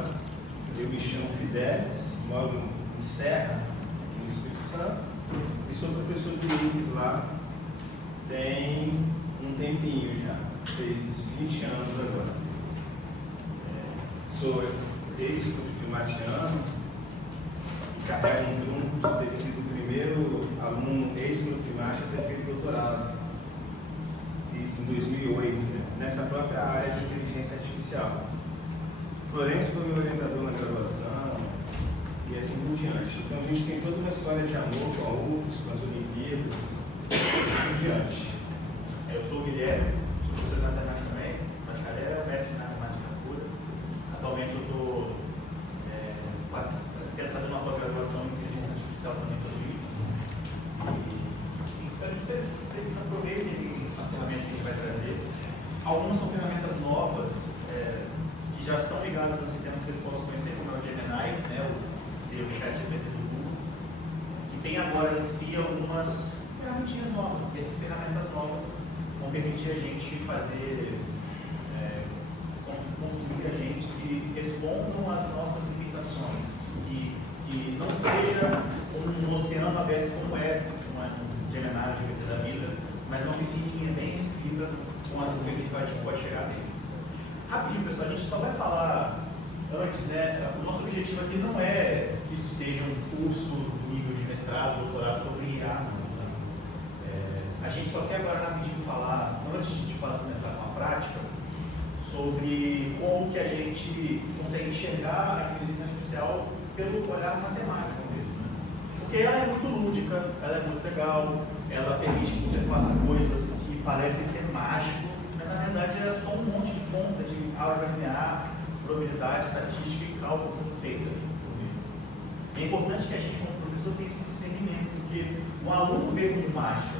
Fernando, eu me chamo Fidelis, moro em Serra, aqui no Espírito Santo, e sou professor de IFES lá, tem um tempinho já, fez 20 anos agora. Sou ex-filmatiano, carrego um trunfo de ter sido o primeiro aluno ex-filmate a ter feito doutorado. Fiz em 2008, nessa própria área de inteligência artificial. Florencio foi meu orientador na graduação e assim por diante. Então a gente tem toda uma história de amor com a UFES, com as Olimpíadas e assim por diante. Eu sou o Guilherme, sou professor de matemática também, na cadeira, mestre em matemática pura. Atualmente eu estou fazendo uma pós-graduação em inteligência artificial também pelo IFES. E espero que vocês aproveitem as ferramentas que a gente vai trazer. Algumas são ferramentas novas, que já estão ligadas ao sistema que vocês possam conhecer, como é o Gemini, o ChatGPT do Google. E tem agora em si algumas ferramentinhas novas, e essas ferramentas novas vão permitir a gente fazer, construir agentes que respondam às nossas limitações, que não seja um oceano aberto como é um Gemini, GPT da vida, mas uma piscininha bem restrita com as nuvens que a gente pode chegar dele. Rapidinho, pessoal, a gente só vai falar antes, o nosso objetivo aqui não é que isso seja um curso do nível de mestrado, doutorado sobre IA. A gente só quer agora rapidinho falar, antes de começar com a prática, sobre como que a gente consegue enxergar a inteligência artificial pelo olhar matemático mesmo. Porque ela é muito lúdica, ela é muito legal, ela permite que você faça coisas que parecem ter mágico, mas na verdade é só um monte de conta de álgebra linear, probabilidade, estatística e cálculo sendo feita. É importante que a gente, como professor, tenha esse discernimento, porque o aluno vê como mágica.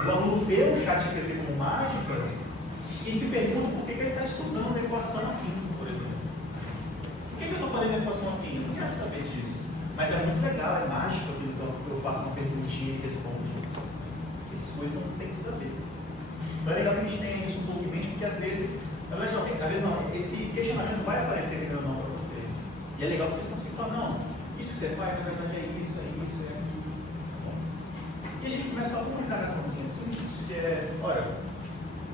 O aluno vê o ChatGPT como mágica e se pergunta por que ele está estudando a equação afim, por exemplo. Por que eu estou fazendo a equação afim? Eu não quero saber disso. Mas é muito legal, é mágico aquilo que eu faço uma perguntinha e respondo. Essas coisas não tem tudo a ver. Então é legal que a gente tenha isso um pouco em mente, porque às vezes esse questionamento vai aparecer aqui ou não para vocês. E é legal que vocês consigam falar, não, isso que você faz, na verdade é isso, é isso, é aquilo. Bom. E a gente começa só com uma indagaçãozinha simples, que é, olha,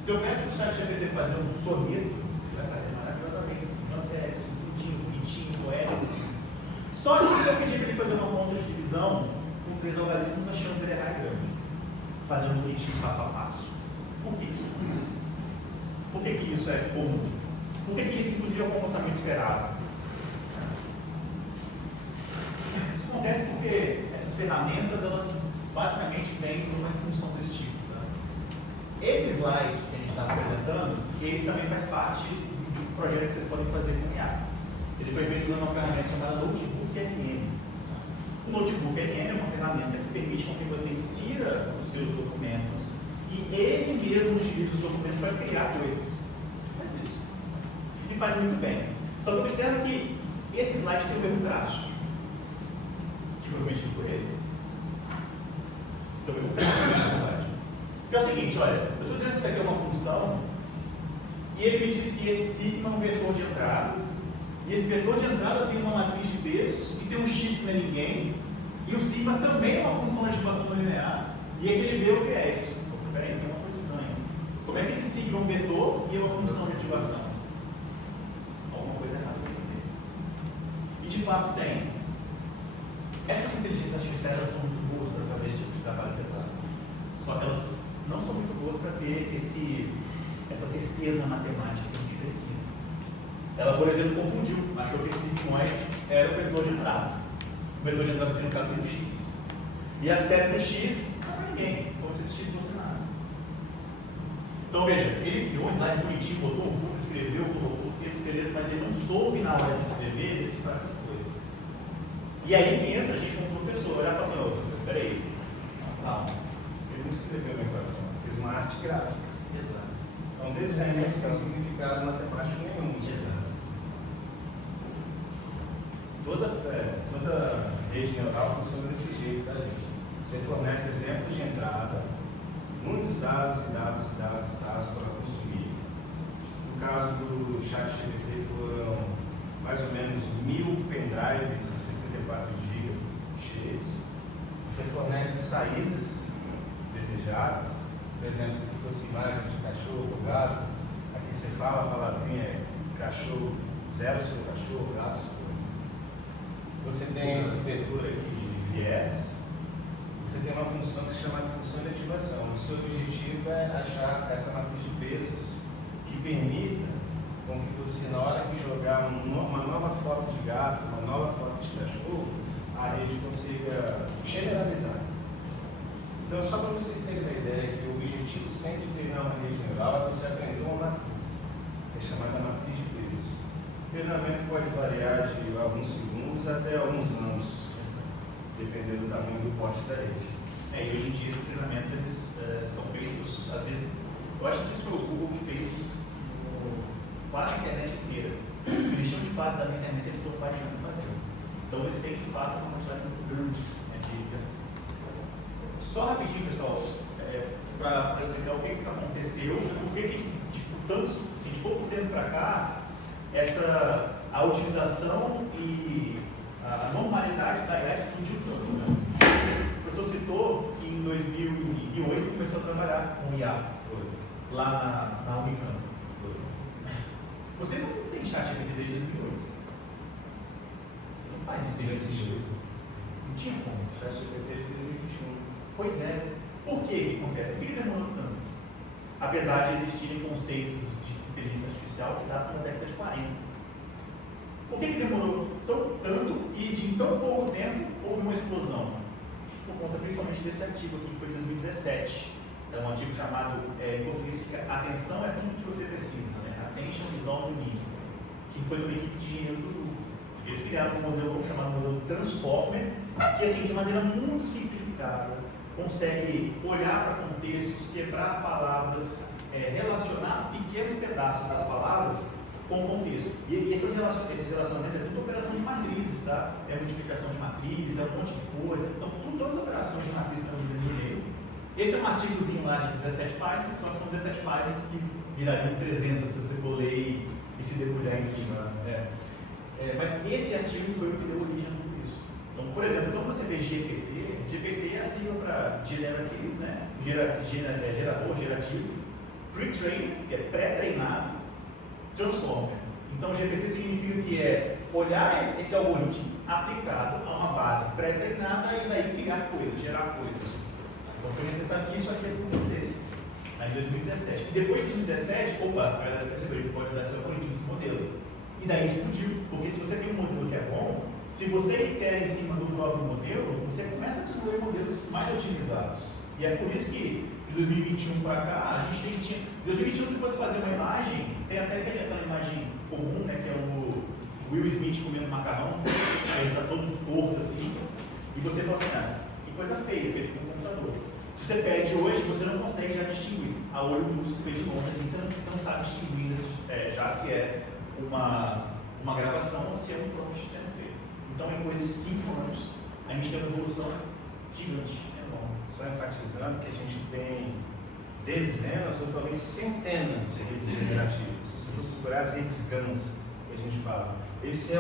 se eu peço para o ChatGPT fazer um soneto, ele vai fazer maravilhosamente, transferência, tudinho, bonitinho, poético. Só que se eu pedir para ele fazer uma conta de divisão, com 3 algarismos, a chance dele errar é grande. Fazendo bonitinho, passo a passo. Por que isso? Por que isso é comum? Por que isso, inclusive, é um comportamento esperado? Isso acontece porque essas ferramentas, elas basicamente vêm de uma função desse tipo. Tá? Esse slide que a gente está apresentando, ele também faz parte de um projeto que vocês podem fazer com IA. Ele foi feito numa ferramenta chamada Notebook NN. O Notebook NN é uma ferramenta que permite com que você insira os seus documentos e ele mesmo utiliza os documentos para criar coisas. Faz isso. E faz muito bem. Só que observa que esse slide tem o mesmo traço, que foi cometido por ele. Tem o mesmo traço, na verdade. Que é o seguinte, olha, eu estou dizendo que isso aqui é uma função, e ele me diz que esse sigma é um vetor de entrada, e esse vetor de entrada tem uma matriz de pesos, e tem um x que não é ninguém, e o sigma também é uma função de ativação linear, e aquele B é o viés. Peraí, tem uma coisa estranha. Como é que esse sigma é um vetor e é uma função de ativação? Alguma coisa errada aqui. E de fato tem. Essas inteligências artificiais são muito boas para fazer esse tipo de trabalho pesado. Só que elas não são muito boas para ter essa certeza matemática que a gente precisa. Ela, por exemplo, confundiu, achou que esse sigma era o vetor de entrada. O vetor de entrada, no caso, seria o x. E a seta do x não é ninguém, como se esse x fosse nada. Então veja, ele criou um slide bonitinho, botou um fundo, escreveu, colocou o texto, beleza, mas ele não soube na hora de escrever decifrar essas coisas. E aí que entra a gente como professor, olhar e falar assim, peraí, calma, Ele não escreveu uma equação, fez uma arte gráfica. Exato. É um desenho sem significado matemático nenhum. Exato. Toda rede neural funciona desse jeito, tá, gente? Você fornece exemplos de entrada, muitos dados para consumir. No caso do ChatGPT foram mais drives de 64 GB cheios. Você fornece saídas desejadas. Por exemplo, se aqui fosse imagem de cachorro ou gato, aqui você fala a palavrinha é cachorro, zero seu cachorro, gato seu. Você tem esse vetor aqui de viés. Você tem uma função que se chama de função de ativação. O seu objetivo é achar essa matriz de pesos que permita com que você, na hora que jogar uma nova foto de gato, uma nova foto de cachorro, a rede consiga generalizar. Então, só para vocês terem uma ideia que o objetivo sempre de treinar uma rede neural é você aprender uma matriz, que é chamada matriz de pesos. O treinamento pode variar de alguns segundos até alguns anos, dependendo do tamanho do porte da rede. E hoje em dia esses treinamentos eles são feitos, às vezes, eu acho que isso foi o Google que fez quase a internet inteira. Eles tinham de base da internet, eles foram baixando e fazendo. Então eles têm de fato uma quantidade muito grande de. Só rapidinho, pessoal, para explicar o que aconteceu, por que de pouco tempo para cá, a utilização e a normalidade da IA explodiu tanto. Né? O professor citou que em 2008 começou a trabalhar com IA lá na Unicamp. Você não tem chat GPT desde 2008. Você não faz isso desde 2008. Não tinha como. Chat GPT desde 2021. Pois é. Por que acontece? Por que demorou tanto? Apesar de existirem conceitos de inteligência artificial que datam da década de 40. Por que demorou tanto e de tão pouco tempo houve uma explosão? Por conta principalmente desse artigo aqui, que foi em 2017. É um artigo chamado, em português, Atenção é tudo que você precisa, né? Attention is all you need, que foi uma equipe de engenheiros do Google. Eles criaram um modelo chamado modelo Transformer, que assim, de maneira muito simplificada, consegue olhar para contextos, quebrar palavras, relacionar pequenos pedaços das palavras com o contexto. E esses relacionamentos é tudo operação de matrizes, tá? É multiplicação de matrizes, é um monte de coisa. Então, todas as operações de matriz estão no e-mail. Esse é um artigozinho lá de 17 páginas, só que são 17 páginas que virariam 300 se você for ler e se debulhar em cima. Mas esse artigo foi o que deu origem a tudo isso. Então, por exemplo, quando você vê GPT é a sigla para Generative, né? Gerador, gerativo, Pre-trained, que é pré-treinado, Transformer. Então, GPT significa que é olhar esse algoritmo aplicado a uma base pré-treinada e daí criar coisas, gerar coisas. Então, foi necessário que isso aqui acontecesse em 2017. E depois de 2017, a galera percebeu que pode usar esse algoritmo, esse modelo. E daí explodiu, porque se você tem um modelo que é bom, se você itera em cima do próprio modelo, você começa a desenvolver modelos mais otimizados. E é por isso que de 2021 para cá, a gente tinha. Em 2021, se fosse fazer uma imagem, tem até aquela imagem comum, né, que é o Will Smith comendo macarrão, ele está todo torto assim, e você fala assim, que coisa feia, feito com o computador. Se você pede hoje, você não consegue já distinguir a olho nu, suspeito de longe, assim, você não sabe distinguir já se é uma gravação ou se é um prompt sendo feito. Então é coisa de 5 anos, a gente tem uma evolução gigante, enorme. Só enfatizando que a gente tem dezenas ou talvez centenas de redes generativas. Se você for procurar as redes GANs que a gente fala, esse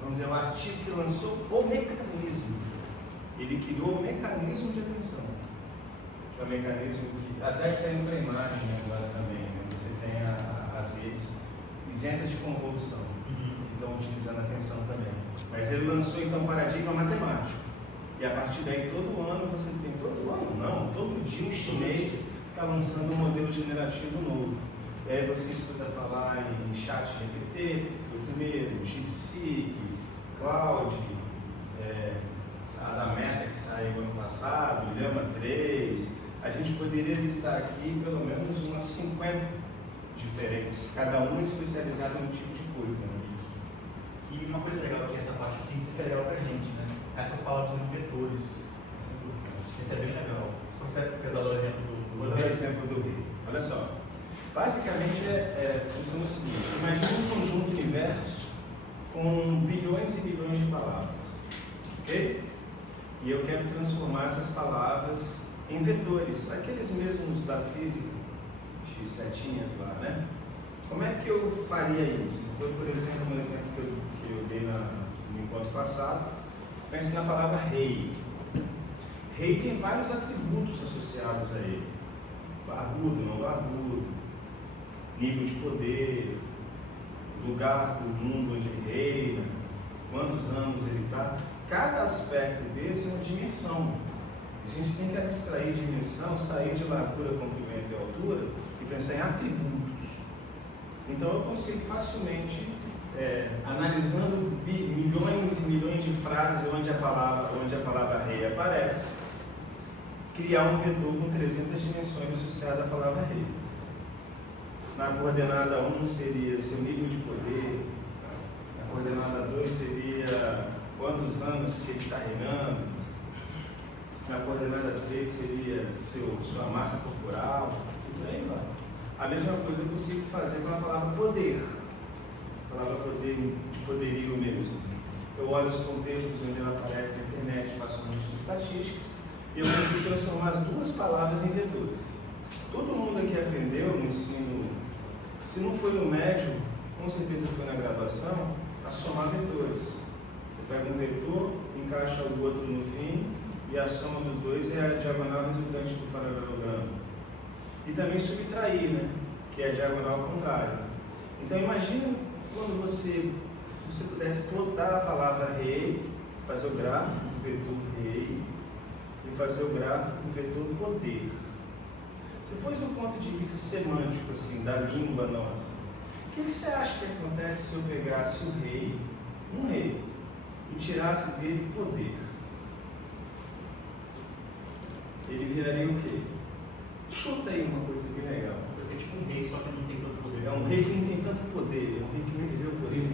vamos dizer, o artigo que lançou o mecanismo. Ele criou o mecanismo de atenção, que é um mecanismo que até está indo para a imagem agora também, né? Você tem as redes isentas de convolução, então utilizando a atenção também. Mas ele lançou então um paradigma matemático. E a partir daí, todo ano você tem, todo dia um chinês está lançando um modelo generativo novo. E aí você escuta falar em chat GPT, que foi o primeiro, DeepSeek, Cloud, a da Meta que saiu ano passado, Llama 3. A gente poderia listar aqui pelo menos umas 50 diferentes, cada um especializado em um tipo de coisa. Né? E uma coisa legal aqui, essa parte assim, isso é legal pra gente, né? Essas palavras em vetores. Isso é bem legal. Você consegue dar o exemplo do Vou dar o exemplo do rei. Olha só. Basicamente funciona o seguinte: imagine um conjunto universo com bilhões e bilhões de palavras. Ok? E eu quero transformar essas palavras em vetores, aqueles mesmos da física, de setinhas lá, né? Como é que eu faria isso? Foi, por exemplo, um exemplo que eu dei no encontro passado. Pense na palavra rei. Rei tem vários atributos associados a ele. Barbudo, não barbudo, nível de poder, lugar do mundo onde ele reina, quantos anos ele está. Cada aspecto desse é uma dimensão. A gente tem que abstrair dimensão, sair de largura, comprimento e altura e pensar em atributos. Então eu consigo facilmente, analisando milhões e milhões de frases onde a palavra rei aparece, criar um vetor com 300 dimensões associado à palavra rei. Na coordenada 1 seria seu nível de poder, na coordenada 2 seria quantos anos que ele está reinando, na coordenada 3 seria sua massa corporal, e por aí vai. A mesma coisa eu consigo fazer com a palavra poder, a palavra poder de poderio mesmo. Eu olho os contextos onde ela aparece na internet, faço um monte de estatísticas, e eu consigo transformar as duas palavras em vetores. Todo mundo aqui aprendeu no ensino, se não foi no médio, com certeza foi na graduação, a somar vetores. Eu pego um vetor, encaixa o outro no fim, e a soma dos dois é a diagonal resultante do paralelogramo. E também subtrair, né? Que é a diagonal contrária. Então imagina quando se você pudesse plotar a palavra rei, fazer o gráfico do vetor rei, e fazer o gráfico do vetor poder. Se fosse do ponto de vista semântico, assim, da língua nossa, o que você acha que acontece se eu pegasse o rei, um rei, e tirasse dele poder? Ele viraria o quê? Chuta aí uma coisa bem legal. Uma coisa que é tipo um rei, só que não tem tanto poder. É um rei que não tem tanto poder, é um rei que não exerce o poder.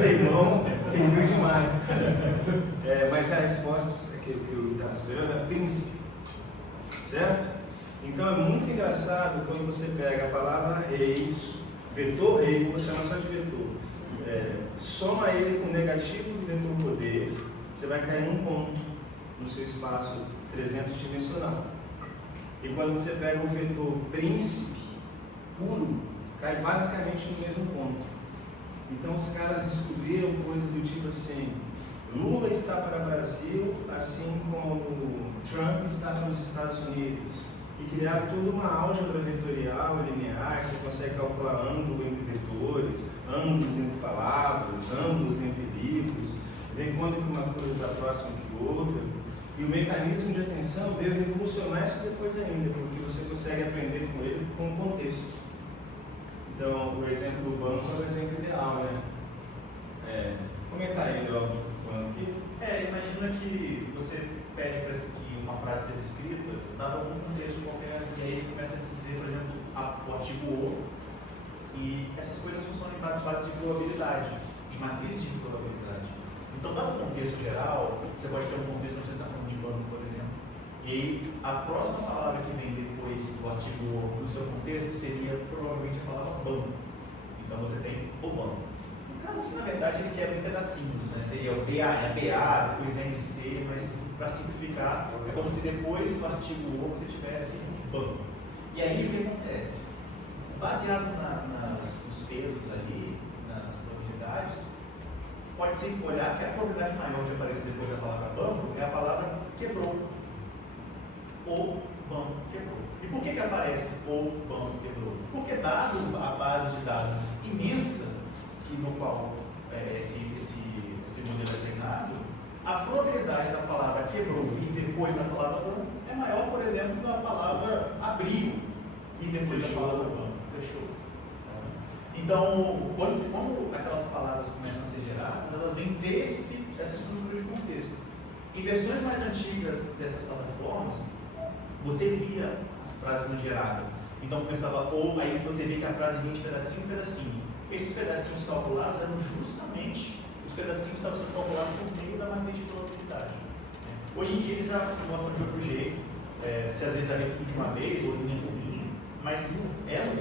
Leimão, perdeu demais. Mas a resposta que eu estava esperando é príncipe, certo? Então é muito engraçado quando você pega a palavra rei, vetor rei, vou chamar só de vetor, soma ele com o negativo do vetor poder, você vai cair num ponto no seu espaço 300 dimensional. E quando você pega o vetor príncipe puro, cai basicamente no mesmo ponto. Então os caras descobriram coisas do tipo assim: Lula está para o Brasil, assim como Trump está para os Estados Unidos. E criaram toda uma álgebra vetorial, linear, você consegue calcular ângulo entre vetores, ângulos entre palavras, ângulos entre livros, ver quando que uma coisa está próxima que outra. E o mecanismo de atenção veio revolucionar isso depois ainda, porque você consegue aprender com ele com o contexto. Então, o exemplo do banco é o exemplo ideal, né? Comentar aí, Léo, falando aqui. Imagina que você pede para que uma frase seja escrita, dado algum contexto qualquer, e aí ele começa a dizer, por exemplo, o artigo o, e essas coisas funcionam em base de probabilidade, de matriz de probabilidade. Então, dado o contexto geral, você pode ter um contexto onde você está falando de banco, por exemplo, e aí a próxima palavra que vem depois do artigo o no seu contexto seria provavelmente a palavra banco. Então, você tem o banco. No caso, assim, na verdade, ele quebra em pedacinhos, né? Seria o BA, depois MC, mas para simplificar, é como se depois do artigo o você tivesse um banco. E aí o que acontece? Baseado nos pesos ali, nas probabilidades, pode-se olhar que a probabilidade maior de aparecer depois da palavra banco é a palavra quebrou. O banco quebrou. E por que aparece o banco quebrou? Porque dado a base de dados imensa no qual esse modelo é treinado, a probabilidade da palavra quebrou vir depois da palavra banco é maior, por exemplo, da palavra abriu e depois da palavra banco fechou. Então, quando aquelas palavras começam a ser geradas, elas vêm dessa estrutura de contexto. Em versões mais antigas dessas plataformas, você via as frases não geradas. Então começava ou, aí você vê que a frase vinha de pedacinho em pedacinho. Esses pedacinhos calculados eram justamente os pedacinhos que estavam sendo calculados por meio da matriz de probabilidade. Hoje em dia eles já mostram de outro jeito, se às vezes havia tudo de uma vez ou linha por linha, mas era um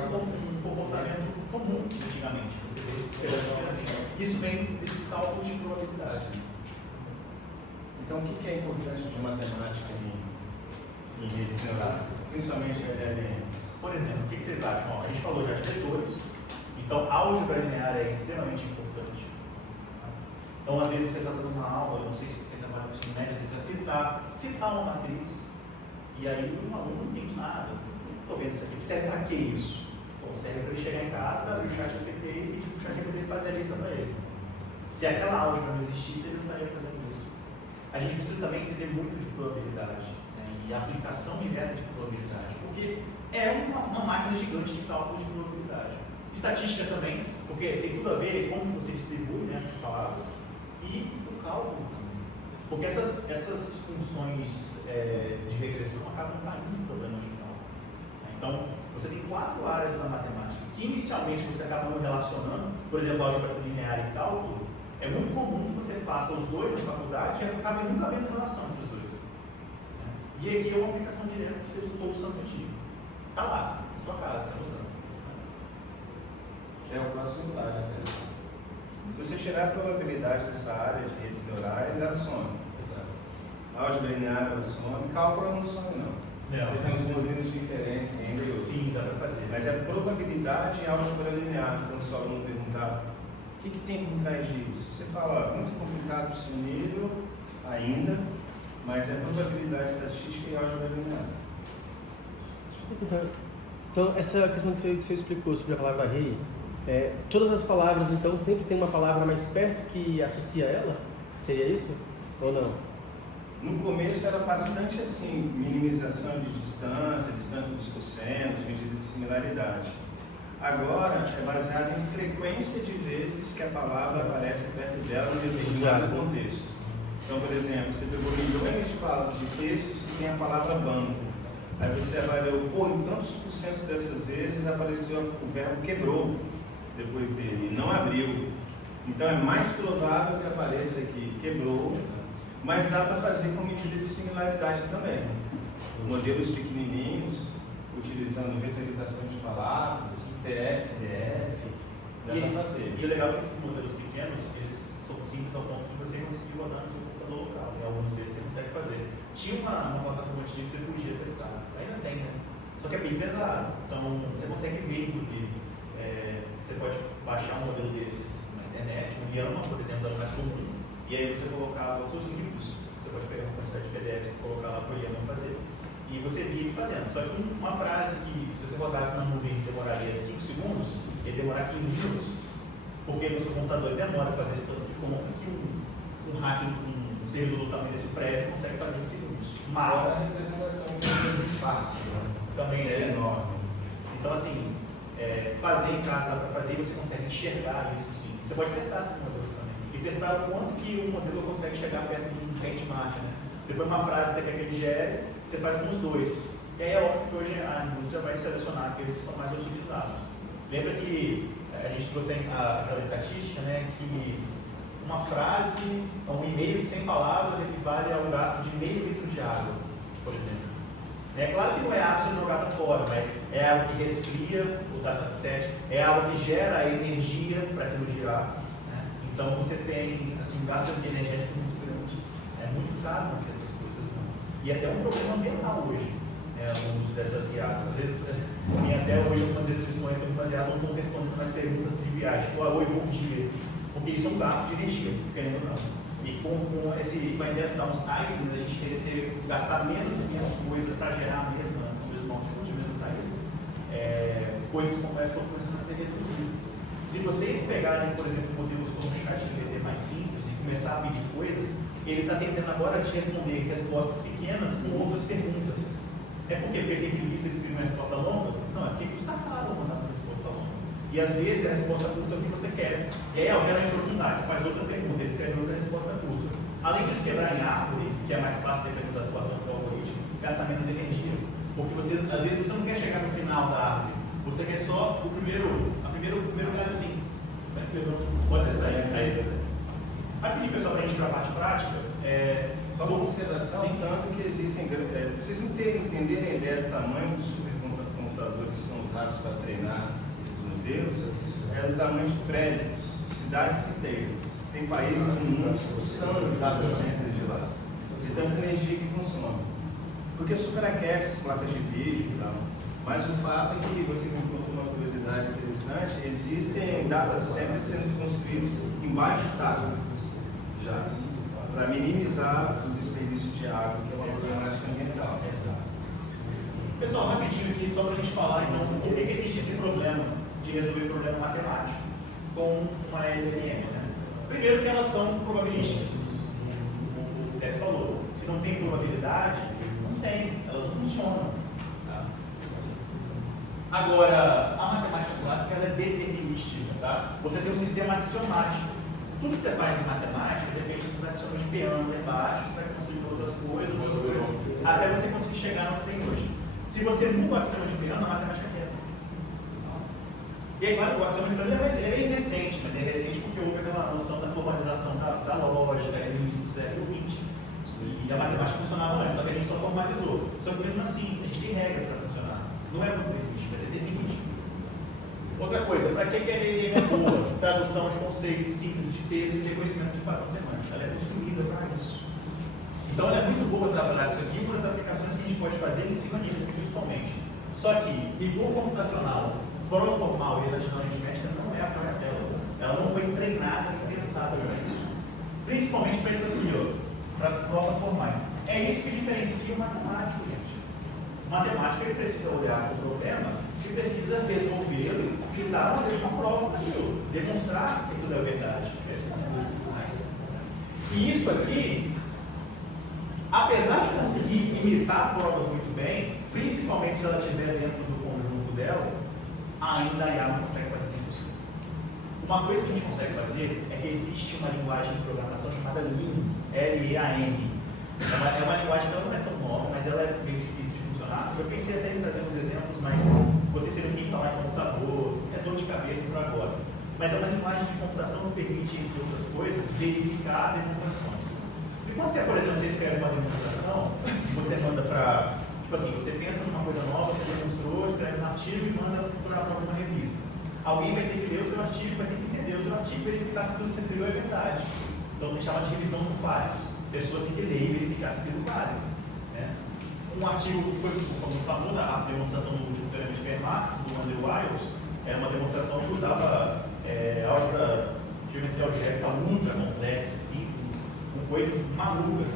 comportamento comum antigamente. Você vê pedacinho. Isso vem desses cálculos de probabilidade. Então, o que é importante de matemática em redes neurais, principalmente LLM? Por exemplo, o que vocês acham? A gente falou já de vetores, então álgebra linear é extremamente importante. Então, às vezes, você está dando uma aula, eu não sei se você tem trabalho com ensino médio, às vezes você citar uma matriz, e aí um aluno não entende nada. Estou vendo isso aqui, serve para que isso? Bom, serve para ele chegar em casa, abrir o chat GPT e pedir para o chat GPT fazer a lista para ele. Se aquela álgebra não existisse, ele não estaria fazendo isso. A gente precisa também entender muito de probabilidade, né, e aplicação direta de probabilidade, porque é uma máquina gigante de cálculo de probabilidade. Estatística também, porque tem tudo a ver com como você distribui, né, essas palavras, e o cálculo também. Porque essas funções de regressão acabam caindo em problemas de cálculo. Então, você tem 4 áreas da matemática que inicialmente você acaba não relacionando, por exemplo, álgebra linear e cálculo. É muito comum que você faça os dois na faculdade e acabe nunca havendo relação entre os dois. E aqui é uma aplicação direta que você estudou o santo dia. Está lá, na sua casa, você está mostrando. Que é o próximo slide, né? Se você tirar a probabilidade dessa área de redes neurais, ela some. Exato. Álgebra linear ela some, cálculo ela não some não. Você tem uns modelos diferentes ainda. Sim, dá para fazer. Mas é probabilidade em álgebra linear. Então, se o aluno perguntar o que tem por trás disso, você fala, ó, muito complicado para o seu nível ainda, mas é probabilidade estatística e álgebra linear. Então, essa questão que você explicou sobre a palavra rei, todas as palavras, então, sempre tem uma palavra mais perto que associa ela? Seria isso? Ou não? No começo era bastante assim, minimização de distância dos cossenos, medida de similaridade. Agora é baseado em frequência de vezes que a palavra aparece perto dela no determinado contexto. Então, por exemplo, você pegou milhões de palavras de textos que tem a palavra banco. Aí você avaliou, em tantos por cento dessas vezes apareceu o verbo quebrou depois dele, e não abriu. Então é mais provável que apareça aqui quebrou, mas dá para fazer com medida de similaridade também. Modelos pequenininhos, utilizando vetorização de palavras, TF, DF, dá para fazer. E o legal é que esses modelos pequenos, eles são simples ao ponto de você conseguir rodar no seu computador local. E alguns deles você consegue fazer. Tinha uma plataforma que você podia testar, ainda tem, né? Só que é bem pesado. Então você consegue ver, inclusive, você pode baixar um modelo desses na internet, um Yama, por exemplo, é o mais comum. E aí você colocar os seus livros, você pode pegar uma quantidade de PDFs e colocar lá para o Yama fazer. E você via ele fazendo. Só que uma frase que, se você rodasse na nuvem, demoraria 5 segundos, ele demorar 15 minutos. Porque no seu computador ele demora a fazer esse tanto de conta que um hacker, um servidor do tamanho desse prédio, consegue fazer em segundos. Mas a representação dos espaços, né? Também é enorme. Então, assim, fazer em casa dá para fazer e você consegue enxergar isso, sim. Você pode testar esses modelos também. E testar o quanto que o modelo consegue chegar perto de um benchmark, né? Você põe uma frase que você quer que ele gere, você faz com os dois. E aí é óbvio que hoje a indústria vai selecionar aqueles que são mais utilizados. Lembra que a gente trouxe aquela estatística, né, que uma frase, um e-mail de 100 palavras equivale ao gasto de meio litro de água, por exemplo. É claro que não é água sendo jogada fora, mas é água que resfria o dataset, é água que gera a energia para aquilo girar. Né? Então você tem assim, um gasto energético muito grande. É muito caro manter essas coisas. Não. E até um problema ambiental hoje, o uso dessas IAs. Às vezes tem até hoje algumas restrições que algumas IAs não estão respondendo mais perguntas triviais, tipo, oi, bom dia. Porque isso é um gasto de energia, querendo ou não. E com esse painel downsizing, a gente querer gastar menos e menos coisas para gerar a mesma output, a mesma saída, coisas como essa estão começando a ser reduzidas. Se vocês pegarem, por exemplo, modelos como o ChatGPT mais simples e começar a pedir coisas, ele está tentando agora te responder respostas pequenas com outras perguntas. É por quê? Porque tem preguiça de escrever uma resposta longa? Não, é porque custa caro mandar uma resposta longa. E às vezes a resposta curta é o que você quer. E aí, ao invés de aprofundar, você faz outra pergunta, ele escreve outra resposta curta. Além disso, quebrar em árvore, que é mais fácil dependendo da situação do algoritmo, gasta menos energia. Porque você, às vezes você não quer chegar no final da árvore, você quer só o primeiro galhozinho. Pode testar aí. Rapidinho, pessoal, para a gente ir para a parte prática. Só uma observação, tanto que existem, vocês entenderem a ideia do tamanho dos supercomputadores que são usados para treinar esses modelos, é o tamanho de prédios, cidades inteiras. Tem países no mundo expulsando data centers de lá, de tanta energia que consome. Porque superaquece as placas de vídeo e tal. Mas o fato é que você me contou uma curiosidade interessante, existem data centers sendo construídos embaixo d'água. Já. Para minimizar o desperdício de água, que é uma problemática ambiental. Exato. Pessoal, rapidinho aqui, só para a gente falar, então, por que existe esse problema de resolver problema matemático com uma LLM, né? Primeiro que elas são probabilísticas. O Tex falou, se não tem probabilidade, não tem, elas não funcionam. Tá? Agora, a matemática clássica ela é determinística. Tá? Você tem um sistema axiomático. Tudo que você faz em matemática depende dos axiomas de Peano lá embaixo, você vai construir outras coisas, até você conseguir chegar no que tem hoje. Se você muda o axioma de Peano, a matemática quebra. E aí, claro, o axioma de Peano é bem recente, mas é recente porque houve aquela noção da formalização da lógica, no início do século XX. E a matemática funcionava antes, só que a gente só formalizou. Só que mesmo assim, a gente tem regras para funcionar. Não é determinístico, é determinístico. Outra coisa, para que a LLM é boa? Tradução de conceitos, síntese de texto e reconhecimento de padrão semântico. Ela é construída para isso. Então ela é muito boa para trabalhar com isso aqui, uma das aplicações que a gente pode fazer em cima disso, principalmente. Só que rigor computacional, prova formal e exatidão aritmética não é a praia dela. Ela não foi treinada e pensada para isso. Principalmente para isso aqui, ó, para as provas formais. É isso que diferencia o matemático, gente. O matemático ele precisa olhar para o problema e precisa resolver o que está na prova daquilo, demonstrar que tudo é verdade. E isso aqui, apesar de conseguir imitar provas muito bem, principalmente se ela estiver dentro do conjunto dela, ainda a IA não consegue fazer 100%. Uma coisa que a gente consegue fazer é que existe uma linguagem de programação chamada LEAN, L-E-A-N. É uma linguagem que ela não é tão nova, mas ela é meio difícil de funcionar. Eu pensei até em trazer uns exemplos, mas vocês terem que instalar em computador, é dor de cabeça para agora. Mas é uma linguagem de computação que permite, entre outras coisas, verificar demonstrações. E quando você, por exemplo, você escreve uma demonstração, você manda para, tipo assim, você pensa numa coisa nova, você demonstrou, escreve um artigo e manda para alguma revista. Alguém vai ter que ler o seu artigo, vai ter que entender o seu artigo e verificar se tudo que você escreveu é verdade. Então, a gente chama de revisão por pares. Pessoas têm que ler e verificar se aquilo vale. Né? Um artigo que foi muito famoso, a demonstração do último teorema de Fermat, do Andrew Wiles, era uma demonstração que usava álgebra, geometria algébrica ultra complexa, assim, com coisas malucas.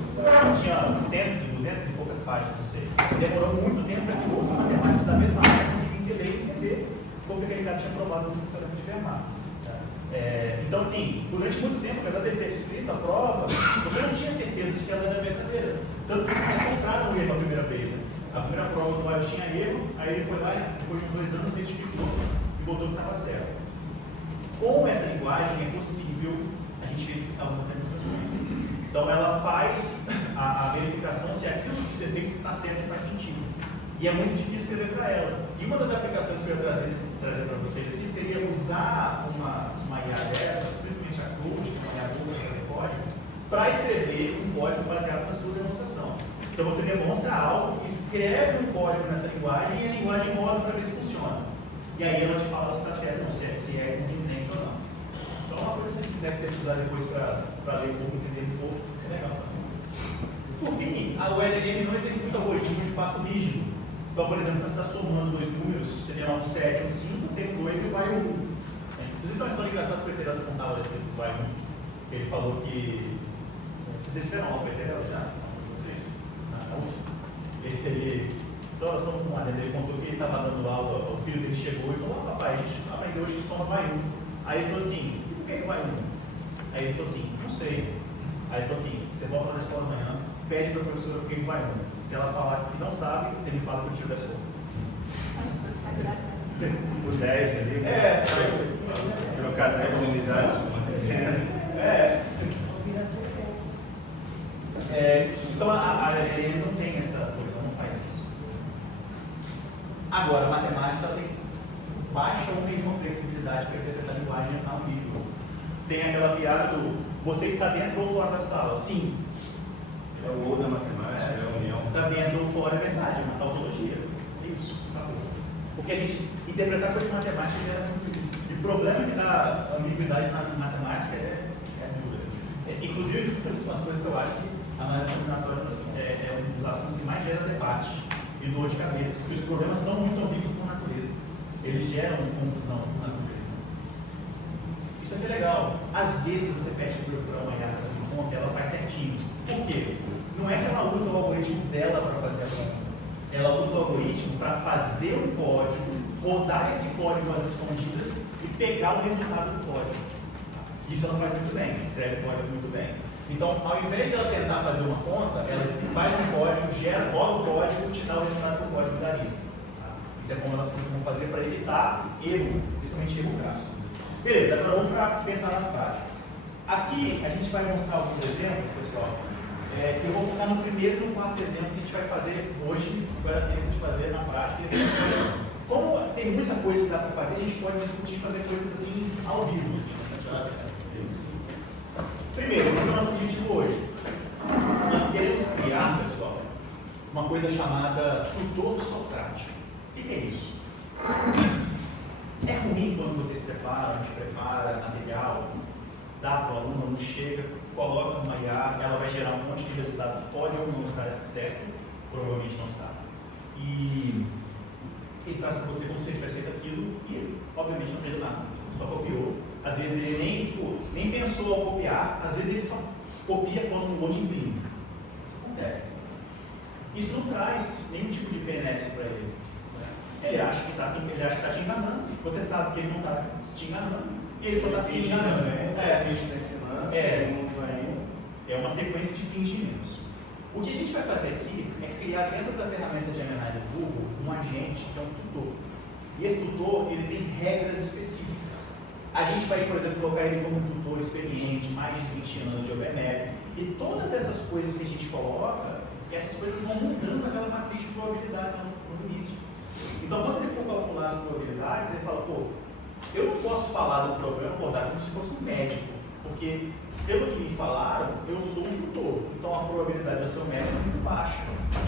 Tinha 100, 200 e poucas páginas, não sei. Demorou muito tempo para que outros matemáticos da mesma área conseguissem ler e entender como aquele cara tinha provado o último teorema de Fermat. Então, assim, durante muito tempo, apesar de ele ter escrito a prova, você não tinha certeza de que ela era verdadeira. Tanto que encontraram o erro a primeira vez. Né? A primeira prova do Wiles tinha erro, aí ele foi lá e, depois de 2 anos, identificou e botou que estava certo. Com essa linguagem é possível a gente verificar algumas demonstrações. Então, ela faz a verificação se aquilo que você fez está certo e faz sentido. E é muito difícil escrever para ela. E uma das aplicações que eu ia trazer para vocês aqui seria usar uma IA dessa, principalmente a CRUD, que é uma IA boa para fazer código, para escrever um código baseado na sua demonstração. Então você demonstra algo, escreve um código nessa linguagem e a linguagem roda para ver se funciona. E aí ela te fala se está certo ou não, se é convincente ou não. Então é uma coisa que se você quiser pesquisar depois para ler um pouco, entender um pouco, é legal também. Por fim, a LLM não executa algoritmo de passo rígido. Então, por exemplo, quando você está somando 2 números, você tem lá um 7, um 5, tem 2 e vai 1. Inclusive, tem uma história engraçada que o Peter contava desse vai 1. Ele falou que. Se vocês tiveram aula com o Peter já? Não, vocês? Ele. Só um adendo, ele contou que ele estava dando aula, o filho dele chegou e falou: papai, a gente aprendeu hoje que soma vai 1. Aí ele falou assim: por que vai 1? Aí ele falou assim: não sei. Aí ele falou assim: você volta na escola amanhã, pede para a professora por que vai 1. Se ela falar que não sabe, você me fala que eu tiro da escola. Por 10 ali. Trocar 10 unidades acontecendo. Então a LLM não tem essa coisa, ela não faz isso. Agora, a matemática tem baixa ou mesma flexibilidade para interpretar a linguagem ambígua. Tem aquela piada do você está dentro ou fora da sala? Sim. É o ou da matemática, é a união. Está dentro ou fora é verdade, é uma tautologia. Isso, acabou. Porque a gente interpretar coisa de matemática é muito difícil. E o problema é que a ambiguidade na matemática é dura. Inclusive, as coisas que eu acho que a análise combinatória é um dos assuntos que mais gera debate e dor de cabeça, porque os problemas são muito ambíguos por natureza. Eles geram confusão por natureza. Isso aqui é legal. às vezes você pede para uma IA fazer uma conta, ela faz certinho. Por quê? Não é que ela usa o algoritmo dela para fazer a conta. Ela usa o algoritmo para fazer o código, rodar esse código às escondidas e pegar o resultado do código. Isso ela faz muito bem, escreve o código muito bem. Então, ao invés de ela tentar fazer uma conta, ela faz um código, roda o código e te dá o resultado do código dali. Isso é como elas costumam fazer para evitar erro, principalmente erro grave. Beleza, agora vamos para pensar nas práticas. Aqui a gente vai mostrar alguns exemplos, pessoal. Eu vou focar no primeiro e no quarto exemplo que a gente vai fazer hoje, agora tem tempo de fazer na prática. Como tem muita coisa que dá para fazer, a gente pode discutir fazer coisas assim ao vivo. Primeiro, esse é o nosso objetivo hoje. Nós queremos criar, pessoal, uma coisa chamada tutor socrático. O que é isso? É ruim quando vocês preparam, a gente prepara material, dá para o aluno, o aluno chega, coloca numa IA, ela vai gerar um monte de resultado que pode ou não estar certo, provavelmente não está. E ele traz para você como se ele tivesse feito aquilo e ele, obviamente, não fez nada, só copiou. Às vezes ele nem pensou ao copiar, às vezes ele só copia quando o Word imprime. Isso acontece. Isso não traz nenhum tipo de benefício para ele. Ele acha que está te enganando. Você sabe que ele não está te enganando. E ele só está se enganando. É uma sequência de fingimentos. O que a gente vai fazer aqui é criar dentro da ferramenta Gemini do Google um agente que é um tutor. E esse tutor ele tem regras específicas. A gente vai, por exemplo, colocar ele como um tutor experiente, mais de 20 anos de OpenAI. E todas essas coisas que a gente coloca, essas coisas vão mudando aquela matriz de probabilidade no início. Então, quando ele for calcular as probabilidades, ele fala, pô, eu não posso falar do problema abordado como se fosse um médico, porque, pelo que me falaram, eu sou um tutor. Então, a probabilidade de eu ser um médico é muito baixa.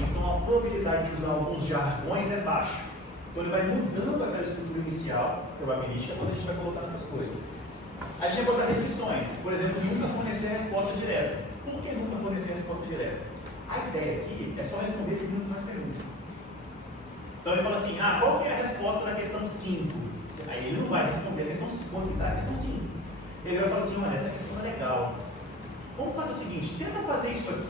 Então, a probabilidade de usar alguns jargões é baixa. Então, ele vai mudando aquela estrutura inicial, probabilística, quando a gente vai colocar essas coisas. A gente vai botar restrições. Por exemplo, nunca fornecer a resposta direta. Por que nunca fornecer a resposta direta? A ideia aqui é só responder se muito mais perguntas. Então, ele fala assim, qual que é a resposta da questão 5? Aí ele não vai responder a questão 5, a questão 5. Ele vai falar assim, olha, essa questão é legal. Vamos fazer o seguinte, tenta fazer isso aqui.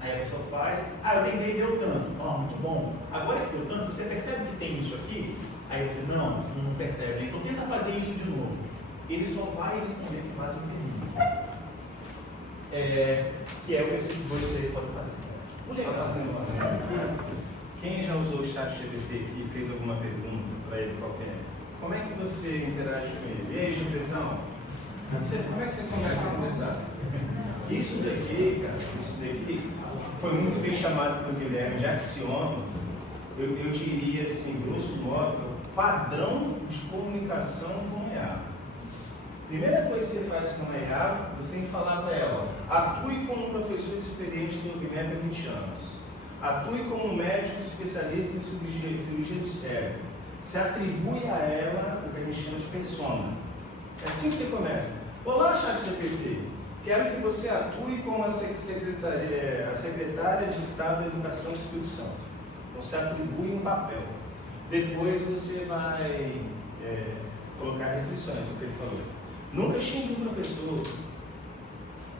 Aí a pessoa faz, eu tentei e deu tanto. Muito bom. Agora que deu tanto, você percebe que tem isso aqui? Aí você, não percebe. Então tenta fazer isso de novo. Ele só vai responder com base no período. Que é o que esses 2, 3 podem fazer. Só fazendo uma pergunta. Quem já usou o ChatGPT aqui e fez alguma pergunta para ele qualquer? Como é que você interage com ele? E aí, Gilbertão? Como é que você começa a conversar? Isso daqui foi muito bem chamado pelo Guilherme de axiomas. Eu diria assim, grosso modo, padrão de comunicação com a IA. Primeira coisa que você faz com a IA, você tem que falar para ela, atue como um professor experiente do UNB há 20 anos. Atue como um médico especialista em cirurgia do cérebro. Se atribui a ela o que a gente chama de persona. É assim que você começa. Olá, ChatGPT. Quero que você atue como a secretária de Estado da Educação do Espírito Santo. Então, você atribui um papel. Depois você vai colocar restrições, é o que ele falou. Nunca xingue um professor.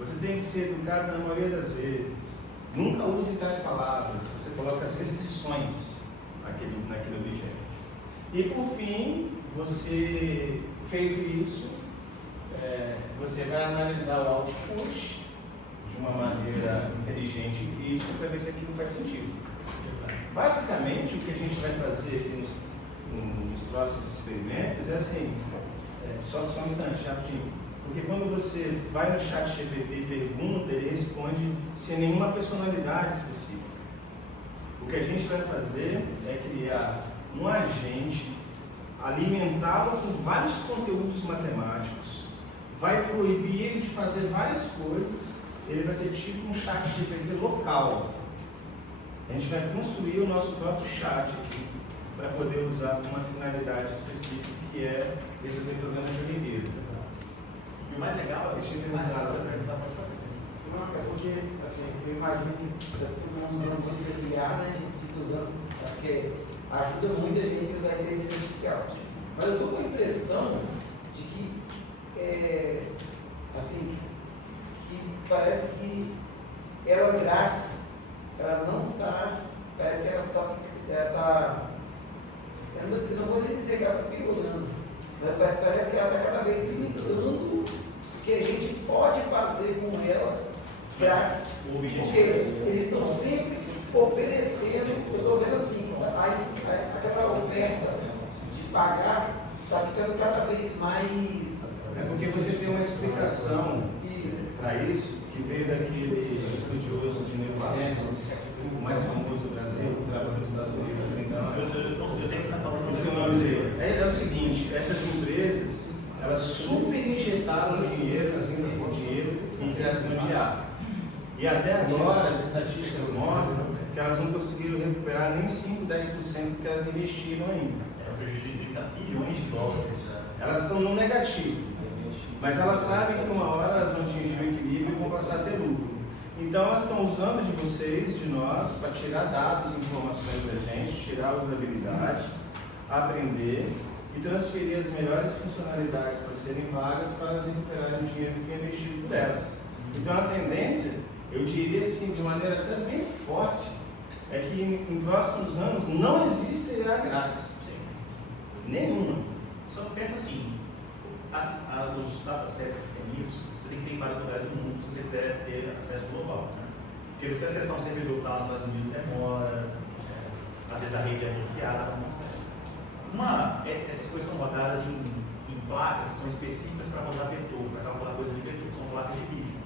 Você tem que ser educado na maioria das vezes. Nunca use tais palavras. Você coloca as restrições naquele objeto. E por fim, você, feito isso, você vai analisar o output de uma maneira inteligente e crítica para ver se aquilo faz sentido. Basicamente, o que a gente vai fazer aqui nos próximos experimentos é assim, só um instante, rapidinho. Porque quando você vai no ChatGPT e pergunta, ele responde sem nenhuma personalidade específica. O que a gente vai fazer é criar um agente, alimentá-lo com vários conteúdos matemáticos, vai proibir ele de fazer várias coisas, ele vai ser tipo um ChatGPT local. A gente vai construir o nosso próprio chat aqui, para poder usar com uma finalidade específica, que é resolver problemas de Olimpíada. E o mais legal é que mais nada pode fazer. Não, é porque, assim, eu imagino que todo mundo usando muito de IA, né? A gente fica usando, porque ajuda muita gente a usar a inteligência artificial. Mas eu estou com a impressão de que parece que ela está cada vez limitando o que a gente pode fazer com ela grátis. Porque eles estão sempre oferecendo, eu estou vendo assim, aquela oferta de pagar está ficando cada vez mais. É porque você tem uma explicação para isso, que veio daquele estudioso de neurociências, o mais famoso do Brasil, que trabalha nos Estados Unidos há 30 anos. Eu sempre estou falando Esse é o nome dele. É o seguinte, essas empresas, elas super injetaram dinheiro em criação de IA. E até agora as estatísticas mostram que elas não conseguiram recuperar nem 5, 10% que elas investiram ainda. É um prejuízo de 30 bilhões de dólares já. Elas estão no negativo, mas elas sabem que uma hora elas vão atingir o equilíbrio e vão passar a ter lucro. Então elas estão usando de vocês, de nós, para tirar dados, informações da gente, tirar a usabilidade, aprender e transferir as melhores funcionalidades para serem pagas para elas recuperarem o dinheiro que foi investido por elas. Então a tendência, eu diria assim, de maneira até bem forte, é que em próximos anos não existe IA grátis. Nenhuma. Só pensa assim, os datasets que tem isso, você tem que ter em vários lugares do mundo se você quiser ter acesso global. Né? Porque você acessar um servidor que está nos Estados Unidos demora, às vezes a rede é bloqueada, não consegue. Essas coisas são rodadas em placas que são específicas para rodar vetor, para calcular coisas de vetor, são placas de vídeo.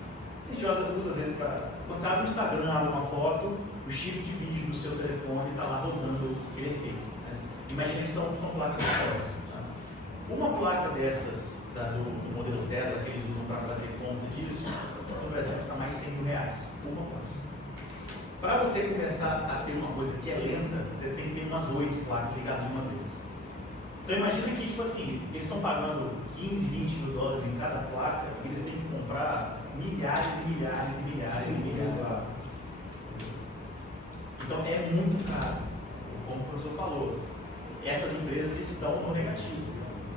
A gente usa às vezes para, quando você abre o Instagram, abre uma foto, o chip de vídeo do seu telefone está lá rodando aquele efeito. Imagina que são placas maiores. Tá? Uma placa dessas, do modelo Tesla que eles usam para fazer conta disso, no Brasil custa mais de R$100 mil. Uma placa. Para você começar a ter uma coisa que é lenta, você tem que ter umas 8 placas ligadas de uma vez. Então imagina que, tipo assim, eles estão pagando 15, 20 mil dólares em cada placa e eles têm que comprar milhares e milhares e milhares e milhares. Então é muito caro. Como o professor falou, essas empresas estão no negativo.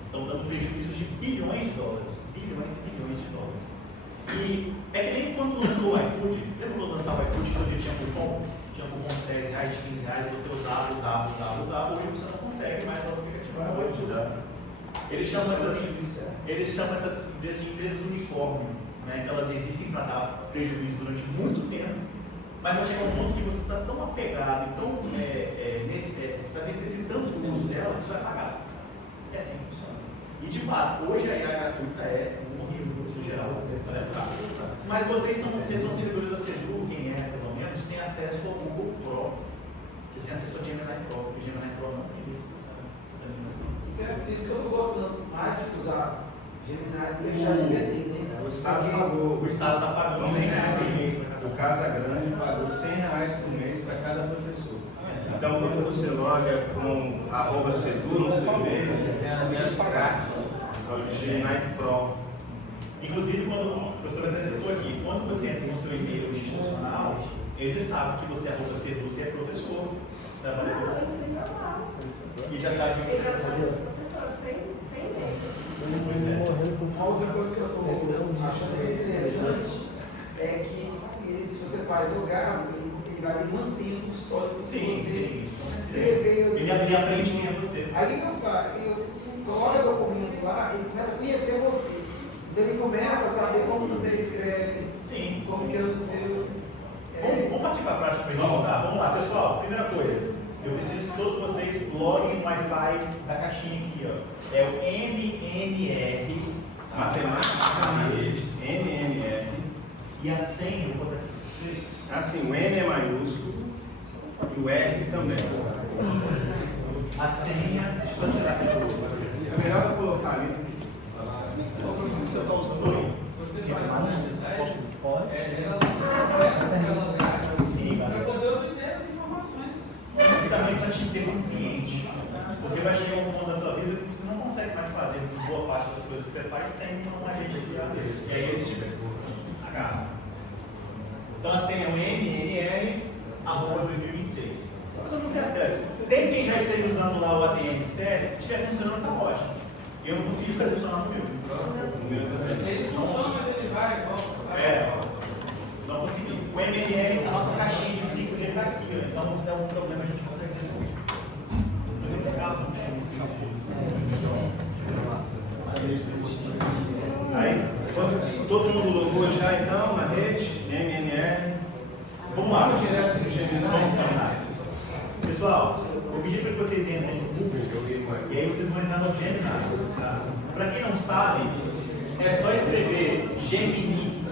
Estão dando prejuízos de bilhões de dólares. Bilhões e bilhões de dólares. E é que nem quando lançou o iFood. Lembra quando lançava o iFood, todo dia tinha cupom? Tinha cupom de R$10, de R$15, você usava, hoje você não consegue mais usar o aplicativo. Eles chamam essas empresas de empresas unicórnio, né? Que elas existem para dar prejuízo durante muito tempo, mas vai chegar um ponto que você está tão apegado, você está necessitando do uso dela, que você vai pagar. É assim que funciona. E de fato, hoje a IA gratuita é horrível no geral, ela é fraca. Mas vocês são servidores da Sedu, quem é pelo menos, tem acesso ao Google Pro. Vocês têm acesso ao Gemini Pro, porque o Gemini Pro não tem isso, sabe? É por isso que eu estou gostando mais de usar Gemini do que ChatGPT, né? O Estado pagou. O Estado está pagando R$100 por mês para cada O Casa Grande pagou R$100 por mês para cada professor. Então, quando você loga com @sedu no seu e-mail, você tem acesso grátis ao Gemini Pro. Inclusive, quando o professor até citou aqui, quando você entra no seu e-mail institucional, ele sabe que você é @sedu, você é professor, trabalhador. E já sabe que você é professor. Uma outra coisa que eu estou achando bem interessante é que se você faz o Galo, ele vai mantendo o histórico que você escreveu. Ele aprende quem é você. Aí o que eu faço? Eu coloco o documento lá, ele começa a conhecer você. Então ele começa a saber como você escreve, como que é o seu. Vamos partir para a prática para a gente voltar? Vamos lá, pessoal. Primeira coisa, eu preciso que todos vocês loguem no Wi-Fi da caixinha aqui, ó. É o MMR. Matemática na rede, MMR. E a senha, eu vou botar aqui para vocês. Assim, o M é maiúsculo e o R também. A senha, deixa eu tirar aqui do. É melhor eu colocar ali. Você está usando aí? Você vai analisar ela conhece aquela grátis para poder obter as informações. E também para te ter um cliente. Você vai chegar a um ponto da sua vida que você não consegue mais fazer boa parte das coisas que você faz sem um agente aqui. E aí eles te acabam. Então a senha é o MNR@2026. Só que todo mundo tem acesso. Tem quem já esteja usando lá o ADM CS, se estiver funcionando, está ótimo. E eu não consegui fazer funcionar comigo. Ele funciona, mas ele vai e volta. Não consegui. O MNR, a nossa caixinha de 5G está aqui. Ó. Então se der um problema, a gente consegue resolver. Inclusive, no caso, usar no Gemini. Para quem não sabe, é só escrever Gemini,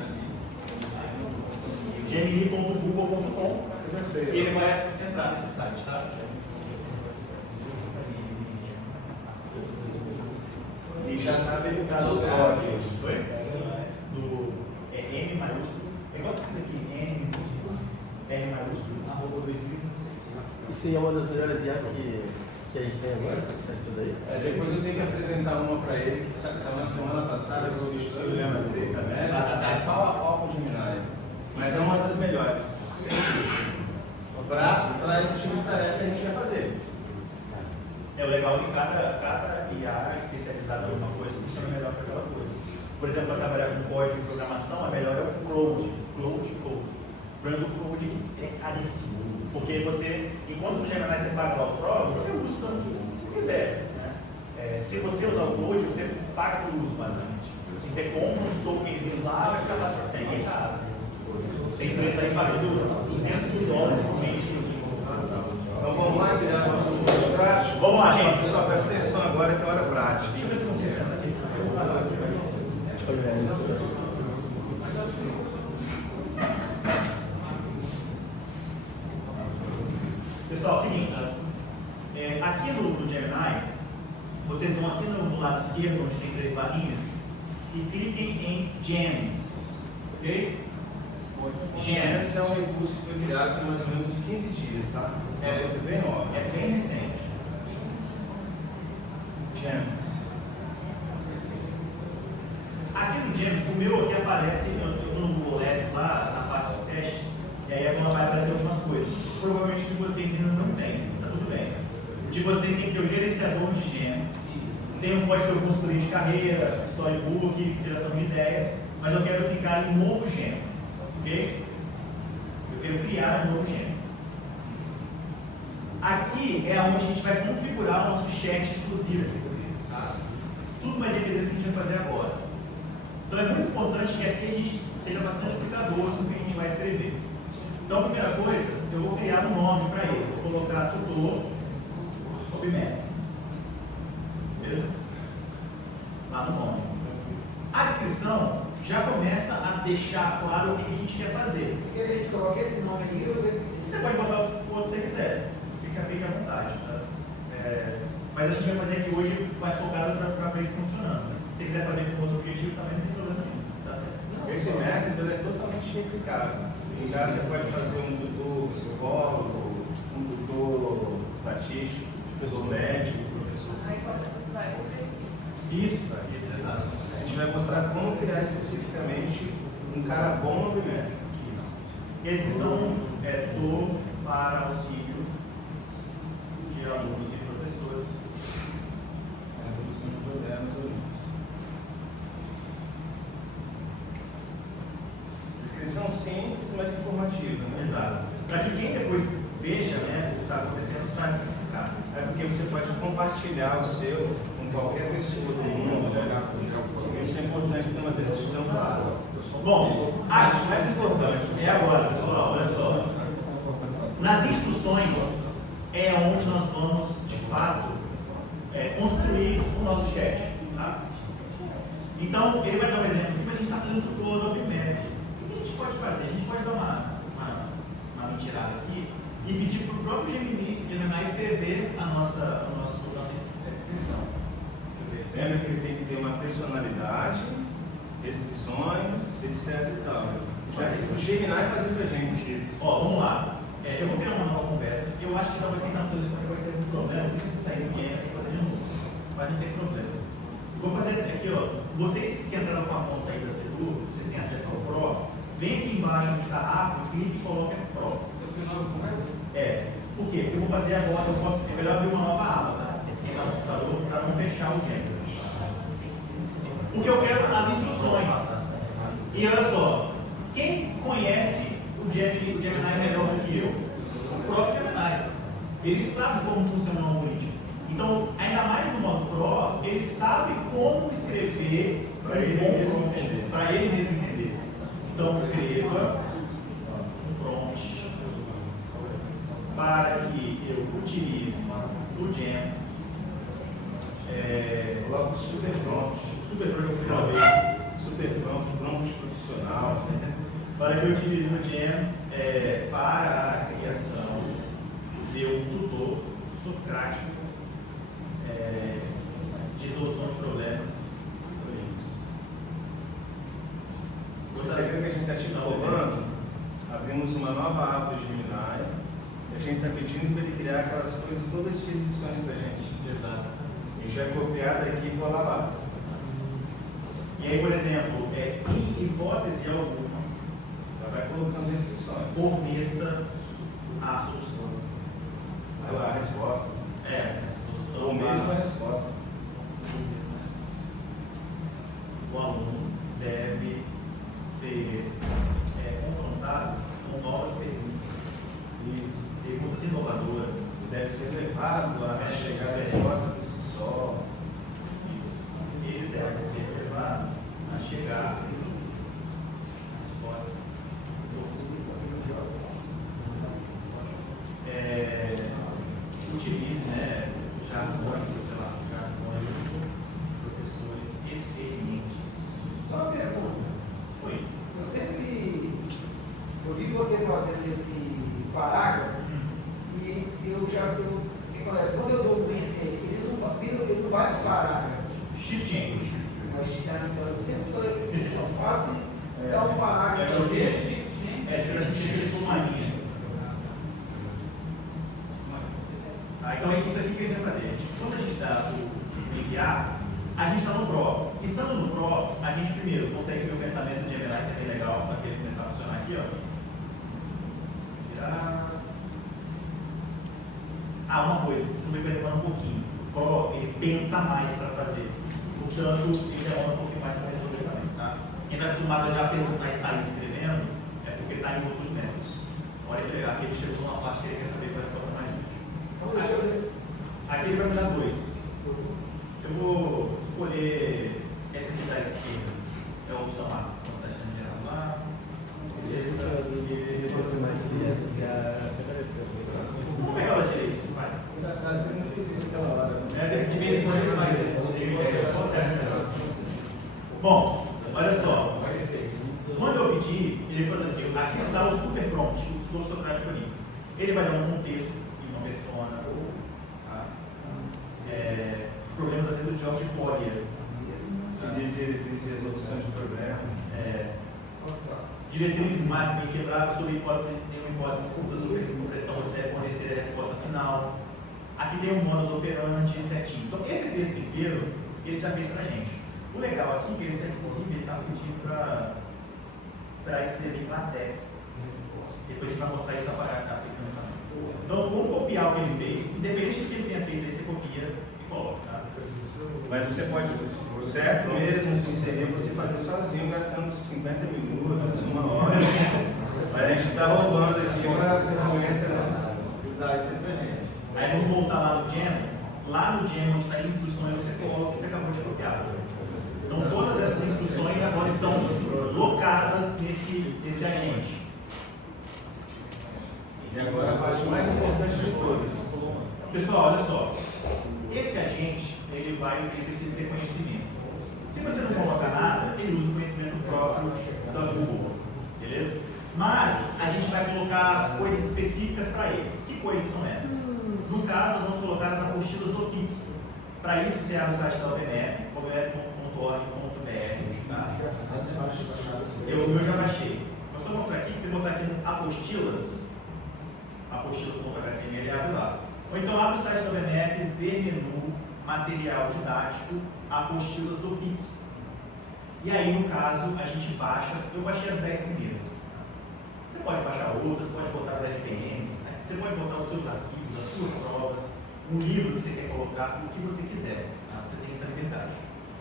gemini.google.com, e ele vai entrar nesse site, tá? E já está habilitado o código. Foi? É M maiúsculo. É igual que isso aqui, M minúsculo, R maiúsculo, @ 2026. Isso aí é uma das melhores IAs que a gente tem agora, essa daí. Depois eu tenho que apresentar uma para ele, que saiu na semana passada, que eu estou lembro 3 também. Está pau a pau com o Gemini. Mas é uma das melhores. Para esse tipo de tarefa que a gente vai fazer. É o legal que cada IA especializada em alguma coisa funciona melhor que aquela coisa. Por exemplo, para trabalhar com código de programação, a melhor é o Cloud Code. O problema do Cloud é caríssimo. Porque você, enquanto no Gemini você paga lá o Pro, você usa tanto que você quiser. Né? Se você usar o Cloud, você paga pelo uso, basicamente. Se você compra uns tokenzinhos lá, vai ficar mais para 100, é caro. Tem empresa aí pagando $200 mil por mês. Então vamos lá, criar nosso curso prático. Vamos lá, gente. Pessoal, presta atenção agora que é hora prática. Deixa eu ver se você senta aqui. Pessoal, é o seguinte, aqui no Gemini, vocês vão aqui no lado esquerdo, onde tem 3 barrinhas, e cliquem em Gems, ok? Gems é um recurso que foi criado por mais ou menos uns 15 dias, tá? É coisa bem nova. É bem recente. Gems. Aqui no Gems, o meu aqui aparece no Google Ads lá, na parte de testes, e aí vai aparecer algumas coisas. Provavelmente de vocês ainda não tem, tá tudo bem. De vocês tem que ter o gerenciador de Gems, pode ter o consultoria de carreira, storybook, criação de ideias, mas eu quero clicar em novo Gem, ok? Eu quero criar um novo Gem. Aqui é onde a gente vai configurar o nosso chat exclusivo. Tá? Tudo vai depender do que a gente vai fazer agora. Então é muito importante que aqui a gente seja bastante cuidadoso no que a gente vai escrever. Então a primeira coisa, eu vou criar um nome para ele. Vou colocar tutor PubMed. Beleza? Lá no nome. A descrição já começa a deixar claro o que a gente quer fazer. Se a gente coloca esse nome aí, você pode botar o outro que você quiser. Fica à vontade. Tá? Mas a gente vai fazer aqui hoje mais focado para ele funcionando. Mas se você quiser fazer com outro objetivo, também não tem problema nenhum. Tá certo? Esse método é totalmente replicável. Já você pode fazer um tutor psicólogo, um tutor estatístico, professor médico, professor. Aí pode você vai Isso, exato. A gente vai mostrar como criar especificamente um cara bom no método. E a descrição é do para auxílio de alunos e professores. A resolução de problemas alunos. Descrição simples, mas informativa, né? Exato. Para que quem depois veja, né, o que está acontecendo, saiba o que se trata. É porque você pode compartilhar o seu com qualquer pessoa do mundo, né? Isso é importante ter uma descrição clara. Bom, a parte mais importante é agora, pessoal, olha só. Nas instruções é onde nós vamos, de fato, construir o nosso chat. Tá? Então, ele vai dar um exemplo aqui, mas a gente está fazendo tudo do OpenMed. O que a gente pode fazer? A gente pode dar uma mentirada aqui e pedir para o próprio Gemini escrever a nossa descrição. Lembra que ele tem que ter uma personalidade, restrições, etc e tal. Já que o Gemini fazer pra gente isso. Ó, vamos lá. Eu vou criar uma nova conversa. Eu acho que talvez quem está fazendo isso pode ter um problema. Não precisa sair do dinheiro e fazer de novo. Mas não tem problema. Vou fazer aqui, ó. Vocês que entraram com a conta aí da Sedu, vocês têm acesso ao Pro, vem aqui embaixo onde está rápido, clique e coloque Pro. Você foi nova conversa? Por quê? Eu vou fazer agora, é melhor abrir uma nova aba, tá? Esse aqui é o computador para não fechar o gênero. Porque eu quero as instruções. E olha só, quem conhece o Gemini melhor do que eu? O próprio Gemini. Ele sabe como funciona o algoritmo. Então, ainda mais no modo Pro, ele sabe como escrever para ele mesmo entender. Então, escreva um prompt para que eu utilize o Gem Coloca o super prompt. Super pronto. Super prompt profissional. Para que eu utilize no Jam para a criação de um tutor socrático de resolução de problemas jurídicos. Você vê que a gente está te roubando? Abrimos uma nova aba do Gemini e a gente está pedindo para ele criar aquelas coisas, todas as restrições para a gente. Exato. A gente vai copiar daqui e colar lá. E aí, por exemplo, em hipótese alguma, Ela vai colocando restrições. forneça a solução. Vai lá, a resposta. A solução. Ou mesmo a resposta. O aluno deve ser confrontado com novas perguntas. Isso. Perguntas inovadoras. Deve ser levado a chegar à resposta por si só. Isso. Ele deve ser levado a chegar à resposta por si só. Utilize, jargões, professores experientes. Só uma pergunta. Oi. Eu vi você fazendo esse parágrafo e o que acontece? Quando eu dou o enter, ele não vai para o parágrafo. Shift change. Mas eu sempre eu faço e dá um parágrafo. Se a gente clica por uma linha. Então é isso aqui que a gente vai fazer. Quando a gente dá o enviar, a gente está no Pro. Estando no Pro, a gente primeiro consegue ver o pensamento de Gemini, que é bem legal, para ele começar a funcionar aqui, ó. Virar. Uma coisa, preciso me perguntar um pouquinho. O Pro, ele pensa mais para fazer. Portanto, ele demora um pouquinho mais para resolver também, tá? Quem está acostumado a já perguntar e sair escrevendo, é porque está em outros métodos. Olha que legal, aqui ele chegou numa parte que ele quer saber qual é a resposta mais útil. Aqui ele vai me dar 2. Eu vou escolher essa aqui da esquerda. É a opção A. Vou estar deixando geral lá. Vamos pegar ela direita. Vai. Engraçado, ele não fez isso aquela hora. De vez em quando ele faz isso. Bom, olha só. Quando eu pedir, ele vai fazer aqui. Aqui está o super prompt, o tutor socrático ali. Ele vai dar um contexto e uma persona. Problemas até do George Collier. Seguir diretrizes de resolução de problemas. Diretriz máxima inquebrável sobre nenhuma hipótese curta sobre compressão você deve fornecer a resposta final. Aqui tem um modus operandi certinho. Então, esse texto inteiro, ele já fez pra gente. O legal aqui é que ele está pedindo para escrever uma tag. Depois a gente vai mostrar isso na aplicando também. Então, vamos copiar o que ele fez, independente do que ele tenha feito, você copia e coloca. Tá? Mas você pode, certo mesmo, se inserir, você fazer sozinho, gastando 50 minutos, 1 hora. Mas a gente está roubando aqui para realmente usar isso pra gente. Aí vamos voltar lá no Jam. Lá no Jam, onde está em instruções, você coloca o que você acabou de copiar. Então, todas essas instruções agora estão locadas nesse agente. E agora a parte mais importante de todas. Pessoal, olha só. Esse agente, ele precisa ter conhecimento. Se você não colocar nada, ele usa o conhecimento próprio da Google. Beleza? Mas a gente vai colocar coisas específicas para ele. Que coisas são essas? No caso, nós vamos colocar as apostilas do PIC. Para isso, você abre o site da OBNEP, obnep.org.br. Tá? Eu já baixei. Vou só mostrar aqui que você botar aqui no apostilas, apostilas.html, ele abre lá. Ou então abre o site da OBNEP, vê menu, material didático, apostilas do PIC. E aí, no caso, a gente baixa, eu baixei as 10 primeiras. Você pode baixar outras, pode botar as RPMs, né? Você pode botar os seus arquivos, as suas provas, um livro que você quer colocar, o que você quiser. Tá? Você tem essa liberdade.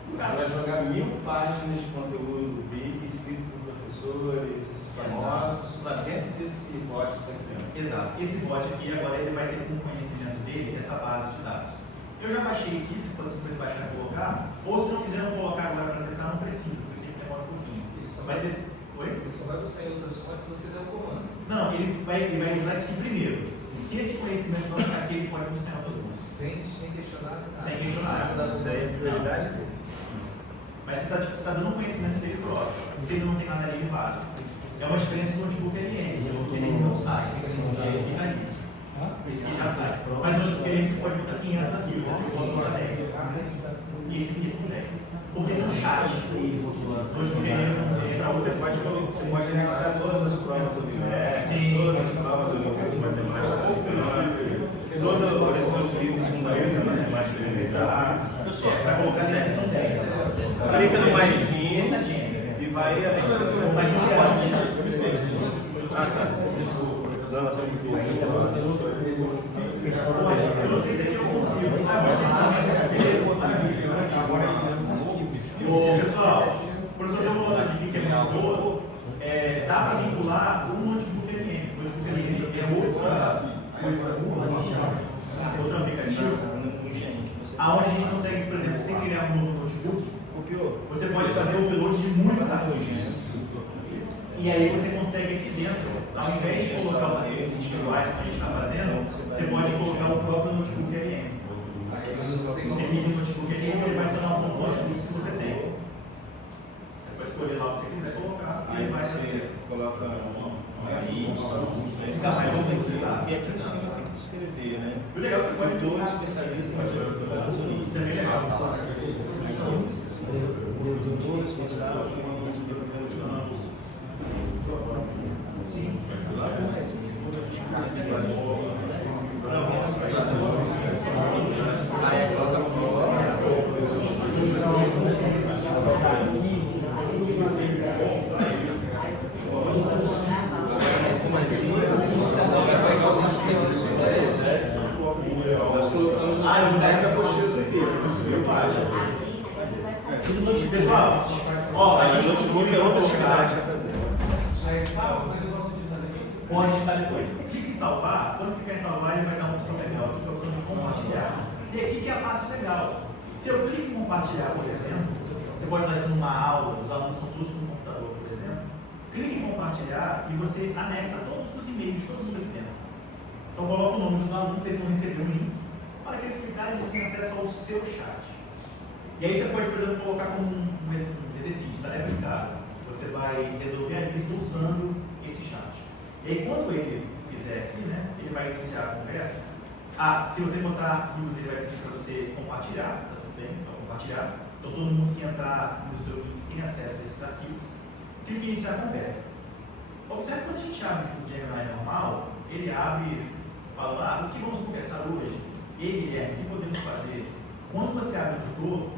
Você vai jogar 1000 páginas de conteúdo do BIC escrito por professores famosos lá dentro desse bot que você está criando. Exato. Esse bot aqui, agora ele vai ter um conhecimento dele dessa base de dados. Eu já baixei aqui, vocês podem depois baixar e colocar, ou se não quiserem colocar agora para testar, não precisa, porque sempre demora um pouquinho. Vai ter... Oi? Ele só vai sair outras fontes se você der o comando. Não, ele vai usar isso aqui primeiro. Se Se esse conhecimento não está aqui, ele pode buscar em outros mundos. Sem questionar. Sem questionar. Isso aí é prioridade dele. Mas você está dando um conhecimento dele próprio. Se ele não tem nada ali, ele vaza. É uma diferença do notebook LM. O notebook LM não sai, ele fica ali. Esse aqui já sai. Mas no notebook LM você pode botar 500 arquivos, eu posso botar 10. E esse aqui são 10. Porque são chaves. No notebook LM, para você pode anexar todas as provas do BIMEC, todas as provas do de matemática, toda a coleção de livros fundamentais da matemática elementar. Para colocar sempre são 10. Clica no maisinho e vai anexando. Mas não pode. Ah, tá. Desculpa. Não, estou muito Eu não sei se aqui eu consigo. Beleza, botar aqui. Ô, pessoal, o professor deu uma outra dica que é muito boa. Dá para vincular um notebook LM. O notebook LM é outra coisa, outro aplicativo, aonde a gente consegue, por exemplo, sem criar um novo notebook, você pode fazer o upload de muitos arquivos. E aí você consegue aqui dentro, ao invés de colocar os arquivos individuais que a gente está fazendo, você pode colocar o próprio notebook LM. Você clica no notebook LM, ele vai funcionar um conjunto dos que você tem. Você pode escolher lá o que você quiser colocar. Aí você coloca aí, e aqui em cima você tem que descrever, né? O legal é que você pode Doutor especialista em geografia. Isso é bem legal. Doutor responsável em sim, lá mais. Não, vamos para aí coloca no esse maisinho vai pegar os arquivos nós colocamos 10 apostilas aqui, pessoal, ó, a gente notebook é outra atividade que vai fazer. Salva, mas eu gosto de fazer isso. pode editar depois. Clica em salvar, quando clicar em salvar, ele vai dar uma opção legal, que é a opção de compartilhar. E aqui que é a parte legal. Se eu clico em compartilhar, por exemplo, você pode usar isso numa aula, os alunos estão todos no computador, por exemplo. Clique em compartilhar e você anexa todos os e-mails de todo mundo aqui dentro. Então coloca o nome dos alunos, eles vão receber um link. Para que eles clicarem, eles têm acesso ao seu chat. E aí você pode, por exemplo, colocar como um exercício, tarefa em casa. Você vai resolver a lista usando esse chat. E aí quando ele fizer aqui, né, ele vai iniciar a conversa. Se você botar arquivos, ele vai pedir para você compartilhar, tá tudo bem? Então compartilhar. Então todo mundo que entrar no seu link tem acesso a esses arquivos. Clique em iniciar a conversa. Observe quando a gente abre o Gemini normal, ele abre falando, o que vamos conversar hoje? Ele o que podemos fazer? Quando você abre o tutor,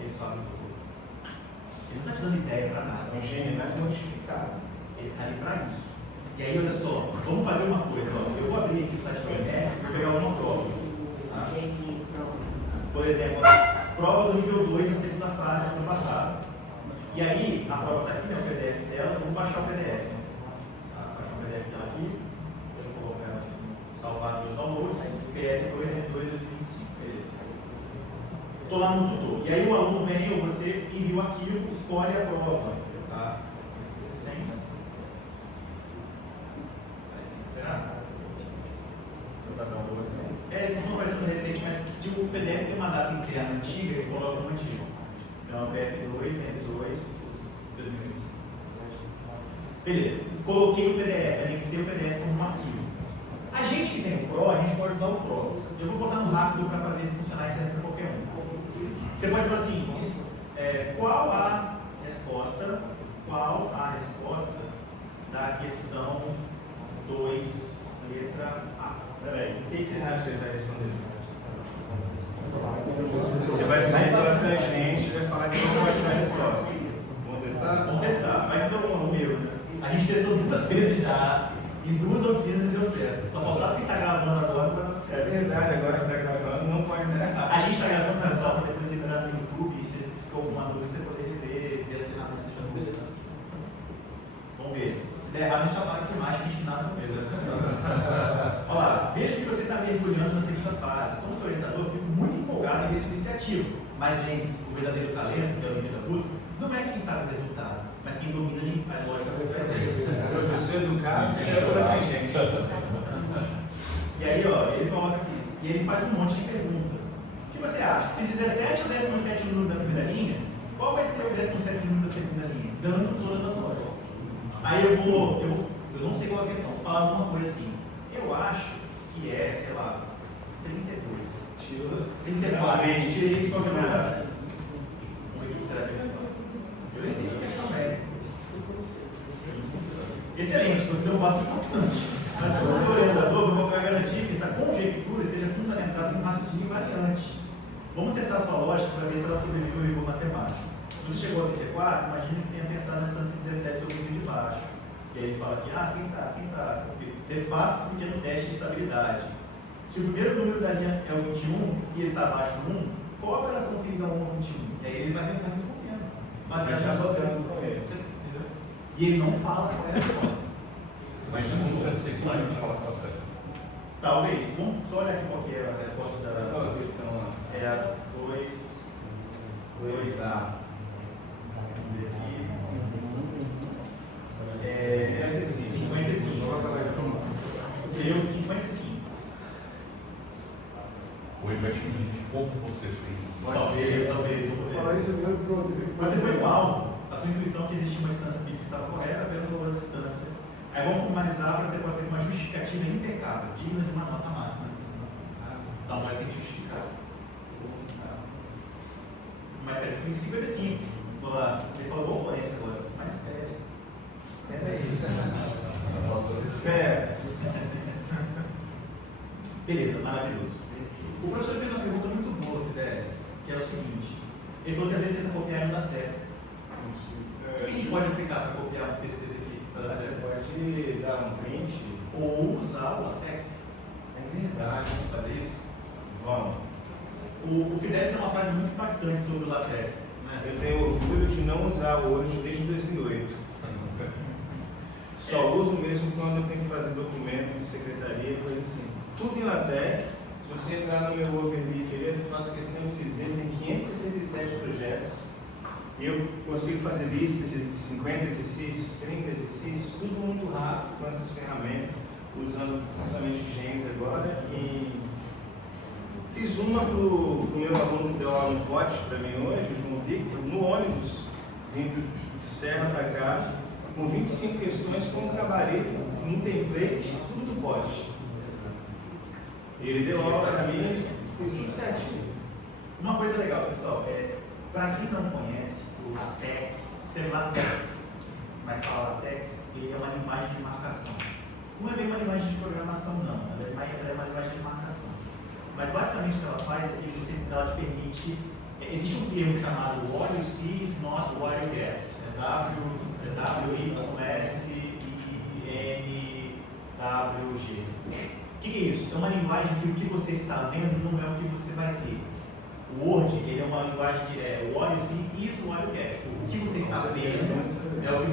ele só abre o tutor. Ele não está te dando ideia para nada. O Gemini é modificado. Ele está ali para isso. E aí, olha só, vamos fazer uma coisa. Eu vou abrir aqui o site do INEP e vou pegar uma prova. Tá? Por exemplo, prova do nível 2 na segunda fase do ano passado. E aí, a prova está aqui, né, o PDF dela. Eu vou baixar o PDF. Tá? Vou baixar o PDF dela aqui. Deixa eu colocar ela aqui. Salvar meus downloads. PDF 2 em 2025. Beleza. Estou lá no tutor. E aí o aluno vem, ou você envia o arquivo, escolhe a prova. Tá? Sem. Será? Ele costuma aparecer no recente, mas se o PDF tem uma data criada antiga, ele coloca como antigo. Então, PF2, M2, 2025. Beleza. Coloquei o PDF, anexei o PDF como um arquivo. A gente que tem o Pro, a gente pode usar o Pro. Eu vou botar no rápido para fazer funcionar isso para qualquer um. Você pode falar assim, qual a resposta da questão 2, letra A? Peraí, o que você acha que ele vai responder? Ele vai sair pela tangente e vai falar que não pode dar a resposta. Vamos testar? Vamos testar. Vai que deu um meu. A gente testou 2 vezes já, em 2 oficinas e deu certo. Só faltava quem está gravando agora para dar certo. É verdade, agora que está gravando não pode dar errado. A gente está gravando na sala para depois liberar no YouTube, e se ficou alguma dúvida, você poder rever, ver as ferramentas que já não. Vamos ver. Se der errado, a gente já para de filmar, a gente nada aconteceu. Olha lá, vejo que você está mergulhando na segunda fase. Como seu orientador, eu fico muito empolgado em ver sua iniciativa. Mas lembre-se, o verdadeiro talento, que é o limite da busca, não é quem sabe o resultado, mas quem domina a lógica. O professor educado sempre da tangente. E aí, ó, ele coloca aqui, e ele faz um monte de pergunta. O que você acha? Se 17 é o 17º número da primeira linha, qual vai ser o 17º número da segunda linha? Dando todas as notas. Aí eu não sei qual é a questão, fala alguma coisa assim. Eu acho que é, sei lá, 32. 34. Tirei de qualquer lugar. Vamos ver o que será que ele fala. Eu nem sei a questão médica. Excelente, você deu um passo importante. Mas como seu orientador, eu vou garantir que essa conjectura seja fundamentada em um raciocínio invariante. Vamos testar a sua lógica para ver se ela sobrevive ao rigor matemático. Se você chegou ao 34, imagine que tenha pensado na instância 17 sobre o vizinho de baixo. E aí ele fala aqui, quem tá? Faça esse pequeno teste de estabilidade. Se o primeiro número da linha é o 21 e ele está abaixo do 1, qual a operação que liga 1 ao 21? E aí ele vai respondendo. Mas ele já votando com ele. Entendeu? E ele não fala qual é a resposta. Mas não precisa ser claro de falar qual é. Talvez. Vamos só olhar aqui qual que é a resposta da Qual é a questão lá? É a 2A. Vamos ver aqui. É 55. Eu 55. Ou ele vai te pedir de como você fez. Talvez. Mas você foi no alvo. A sua intuição que existia uma distância fixa que estava correta, apenas o valor da distância. Aí vamos formalizar para dizer que pode ter uma justificativa impecável, digna de uma nota máxima. Então, vai ter que justificar. Mas peraí, 55. Vou lá. Ele falou igual Florença agora. Mas espere. Espera aí. Espera. Beleza, maravilhoso. O professor fez uma pergunta muito boa, Fidelis, que é o seguinte. Ele falou que às vezes tenta copiar e não dá certo. O que a gente pode aplicar para copiar um texto desse aqui? Você pode dar um print Ou usar o LaTeX. É verdade, Vamos fazer isso? vamos. O Fidelis tem uma frase muito impactante sobre o LaTeX. Né? Eu tenho orgulho de não usar o Word desde 2008. Só uso mesmo quando eu tenho que fazer documento de secretaria, coisa assim. Tudo em LaTeX. Se você entrar no meu overleaf, eu faço questão de dizer, tem 567 projetos. E eu consigo fazer listas de 50 exercícios, 30 exercícios, tudo muito rápido com essas ferramentas, usando principalmente Genes agora. E fiz uma para o meu aluno que deu aula no POT para mim hoje, o João Victor, no ônibus, vindo de Serra para cá, com 25 questões com um gabarito, um template, tudo do POT. Ele deu aula para mim, fiz tudo certinho. Uma coisa legal, pessoal, para quem não conhece, o LaTeX, ser LaTeX, mas fala LaTeX, ele é uma linguagem de marcação. Não é bem uma linguagem de programação, não, ela é uma linguagem de marcação. Mas basicamente o que ela faz é que ela te permite. Existe um termo chamado what you see is not what you get. W-Y-S-I-N-W-G. O que é isso? É uma linguagem que o que você está vendo não é o que você vai ter. O Word, ele é uma linguagem de what you see is what you get. O que você está vendo é o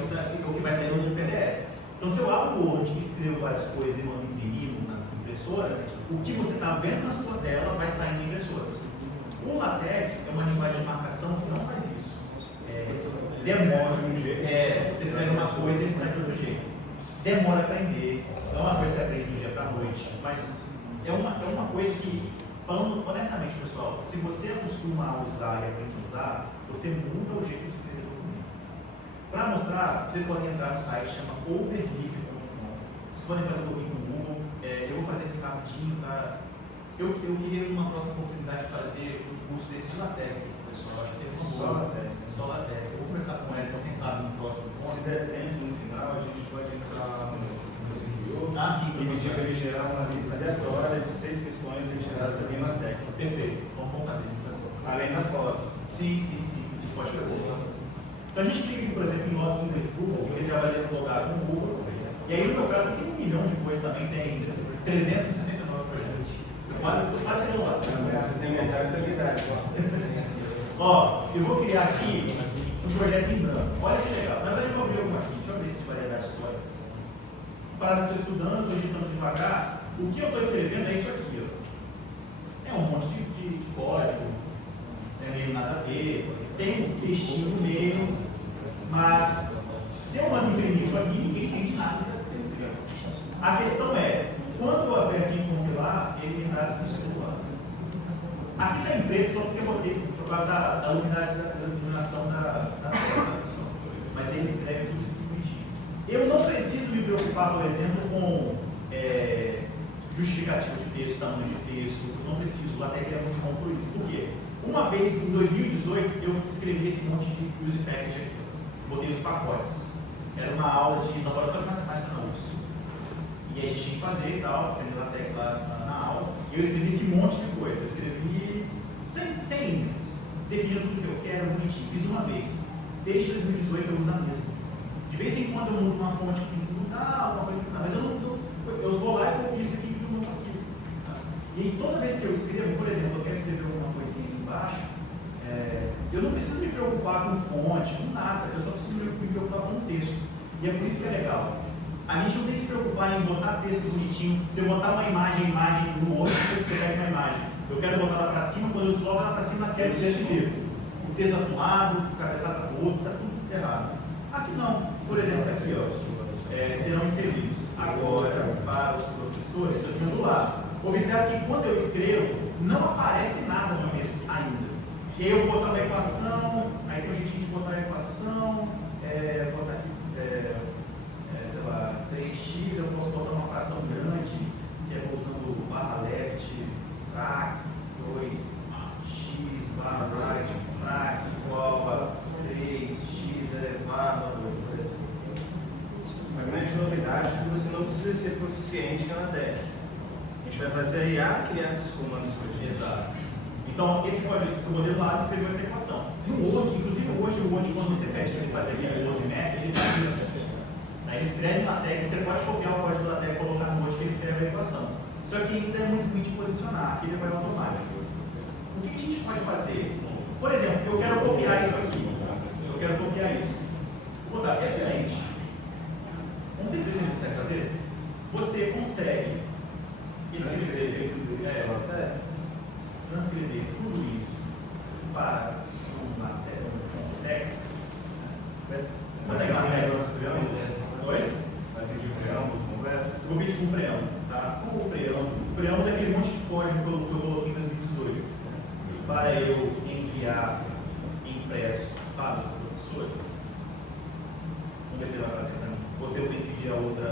que vai sair no PDF. Então, se eu abro o Word e escrevo várias coisas e mando imprimir na impressora, o que você está vendo na sua tela vai sair na impressora. O LaTeX é uma linguagem de marcação que não faz isso. Demora de um jeito. Você escreve uma coisa e ele sai de outro jeito. Demora a aprender. Não é uma coisa que você aprende do dia para a noite. Mas é uma coisa que, falando honestamente, pessoal, se você acostuma a usar e aprende a usar, você muda o jeito de escrever o documento. Para mostrar, vocês podem entrar no site, chama overleaf.com. Vocês podem fazer login no Google. Eu vou fazer aqui rapidinho, tá? Eu queria, numa próxima oportunidade, fazer um curso desse de LaTeX, pessoal. Acho que seria uma boa. Só LaTeX. Eu vou conversar com ela, então quem sabe no próximo ponto. Se der tempo no final, a gente pode entrar no você enviou. Sim, e pedir para ele gerar uma lista aleatória de 6 questões geradas também na LaTeX. Perfeito. Vamos fazer. Além da foto. Sim. A gente pode fazer. Então a gente clica aqui, por exemplo, em login do Google, ele já vai logado no Google. E aí, no meu caso, tem 1 milhão de coisas também, tem 379 projetos. Quase chegou lá. Você tem metade da habilidade. Ó, eu vou criar aqui um projeto em branco. Olha que legal. Na verdade, eu vou abrir alguma aqui. Deixa eu abrir esse variedade de histórias. Para estou estudando, estou digitando devagar. O que eu estou escrevendo é isso aqui. Ó. É um monte de código. É meio nada a ver. Tem um textinho no meio. Mas, se eu mando imprimir isso aqui, ninguém entende nada desse texto. A questão é, quando eu aperto em compilar, lugares no celular. Aqui está em preto só porque eu botei por causa da luminária, da iluminação da tela. Mas ele escreve tudo isso bonitinho. Eu não preciso me preocupar, por exemplo, com justificativo de texto, tamanho de texto. Eu não preciso. O LaTeX é muito bom por isso. Por quê? Uma vez, em 2018, eu escrevi esse monte de use package aqui. Botei os pacotes. Era uma aula de laboratório de matemática na UFSC. E aí a gente tinha que fazer e tal, aprender LaTeX lá na aula. E eu escrevi esse monte de coisa. Eu escrevi 100 linhas. Definindo tudo que eu quero, bonitinho. Fiz uma vez. Desde 2018 eu uso a mesma. De vez em quando eu mudo uma fonte que mudar, alguma coisa que não. Mas eu não. Eu vou lá e copio isso aqui e mudo aquilo. Tá? E aí, toda vez que eu escrevo, por exemplo, eu quero escrever alguma coisinha aqui embaixo, eu não preciso me preocupar com fonte, com nada. Eu só preciso me preocupar com o texto. E é por isso que é legal. A gente não tem que se preocupar em botar texto bonitinho. Se eu botar uma imagem no outro, eu pego uma imagem. Eu quero botar lá para cima, quando eu desloco lá para cima, quero o texto inteiro. O texto para um lado, o cabeçado para o outro, está tudo errado. Aqui não. Por exemplo, aqui, ó, serão inseridos agora para os professores, eu estou do lado. Observe que quando eu escrevo, não aparece nada no texto ainda. E aí eu boto uma equação, aí tem um jeitinho de botar a equação, botar aqui, sei lá, 3x, eu posso botar uma fração grande, que é usando barra left, frac, 2x, barra right, frac, igual a 3x elevado a 2. A grande novidade é que você não precisa ser proficiente na LaTeX. A gente vai fazer a IA criar esses comandos para a gente. Exato. Então, esse modelo lá escreveu essa equação. No Word, inclusive hoje, o Word, quando você pede para ele fazer aqui o Word Map, ele faz isso. Aí ele escreve na LaTeX, você pode copiar o código da LaTeX e colocar no Word que ele escreve a equação. Só que ainda é muito ruim de posicionar, aqui ele vai automático. O que a gente pode fazer? Por exemplo, eu quero copiar isso aqui. Eu quero copiar isso. Vou dar excelente. Vamos ver se você consegue fazer? Você consegue escrever transcrever tudo isso para um LaTeX. Quanto é que LaTeX? Oi? Vai pedir um preâmbulo completo? Eu vou pedir um preâmbulo, tá? Qual o preâmbulo? O preâmbulo é aquele monte de código que eu coloquei em 2018 para eu enviar impresso para os professores. Vamos ver se ele vai fazer para mim. Ou se eu tenho que pedir a outra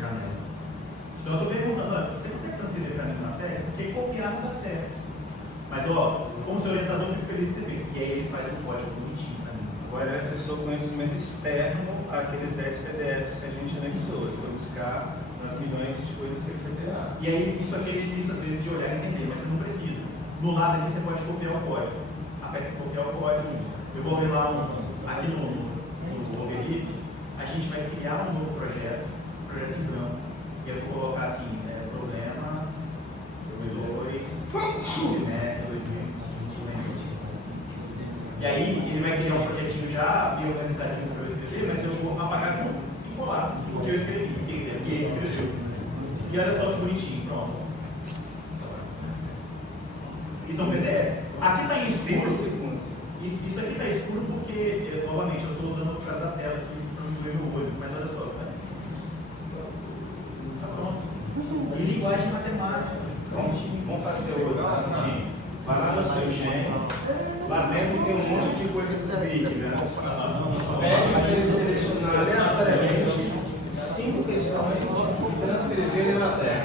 janela. Então eu estou perguntando, você consegue transcrever para mim na fé? Porque copiar não dá certo. Mas ó, como seu orientador, fico feliz que você fez. E aí ele faz um código bonitinho para mim. Agora ele acessou conhecimento externo àqueles 10 PDFs que a gente anexou. Ele foi buscar nas milhões de coisas que ele foi criar. E aí isso aqui é difícil às vezes de olhar e entender, mas você não precisa. No lado aqui você pode copiar o código. Aperta copiar o código. Eu vou abrir lá aqui no Overleaf, a gente vai criar um novo projeto em branco. E eu vou colocar assim, problema 2025. E aí ele vai criar um projetinho já bem organizadinho para eu escrever, mas eu vou apagar tudo e colar o que eu escrevi. Quer dizer, o que ele escreveu. E olha só que bonitinho, pronto. Isso é um PDF. Aqui está em escuro. 30 segundos. Isso aqui está escuro porque, novamente, eu estou usando por causa da tela aqui para não ver meu olho, mas olha só. Tá pronto. E linguagem matemática. Vamos fazer o outro rapidinho. Vai lá no seu gen. Lá dentro tem um monte de coisas do Big, né? Pede para ele selecionar aleatoriamente 5 questões e transcrever na LaTeX.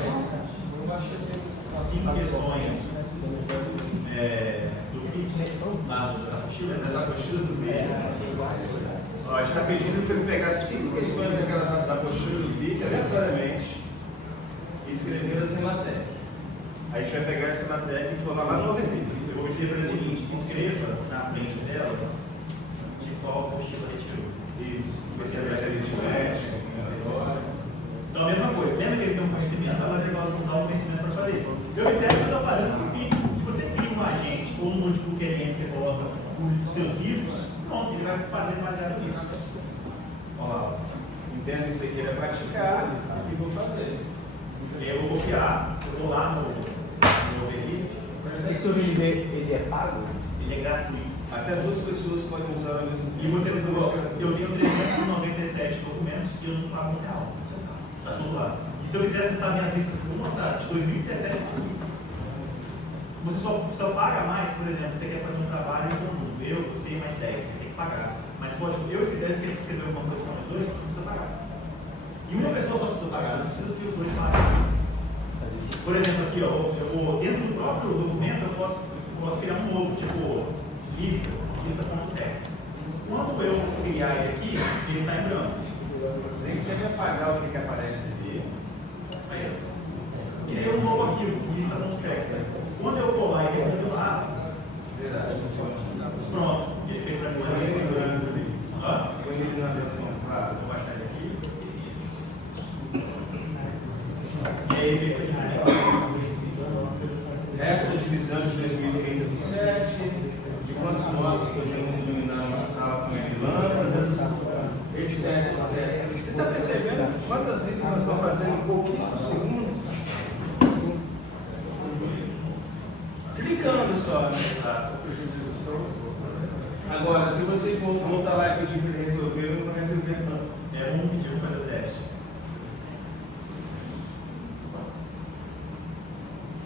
5 questões do BIC, Das apostilas do Big. Ó, a gente está pedindo para ele pegar 5 questões daquelas apostilas do Big aleatoriamente e escrevê-las em LaTeX. Aí a gente vai pegar essa LaTeX e colocar lá no Overleaf. Eu vou dizer para ele o seguinte: escreva na frente delas de qual apostila retirou. Isso. Você vai ser aritmética, melhores. Então, a mesma coisa. Lembra que ele tem um conhecimento, ela vai usar o conhecimento para fazer isso. Se eu observo que eu estou fazendo no PIB, se você cria um agente ou um múltiplo QRM que você coloca os seus livros, pronto, ele vai fazer baseado nisso. Olha lá. Entendo isso aqui é praticar e vou fazer. E eu vou copiar, eu vou lá no Overleaf. Esse OVD, ele é pago? Ele é gratuito. Até 2 pessoas podem usar ao mesmo tempo. E você falou, eu tenho 397 documentos e eu não pago real. Está tudo lá. E se eu quiser acessar minhas listas, eu vou mostrar, de 2017 tudo. Você só paga mais, por exemplo, você quer fazer um trabalho em conjunto, eu, você mais 10, você tem que pagar. Mas pode, eu e Fidel, se quer escrever uma coisa com os dois, não precisa pagar. E uma pessoa só precisa pagar, não precisa que os dois paguem. Por exemplo, aqui, ó, dentro do próprio documento eu posso criar um novo, tipo lista.text. Quando eu criar ele aqui, ele está em branco. Tem que sempre apagar o que aparece ali. Aí, criei um novo arquivo, lista.text. Quando eu colar ele aqui do lado, Verdade. pronto, ele fez para mim. Põe ele na versão para Vou baixar ele aqui. E aí ele fez aqui. esta divisão de 2030 por 7, de quantos modos podemos iluminar uma sala com lâmpadas, etc, etc. Você está percebendo quantas listas nós estamos fazendo em pouquíssimos segundos? Clicando só, né? Agora, se você for voltar lá e pedir para ele resolver, eu não vou resolver não. É um pedido para fazer o teste.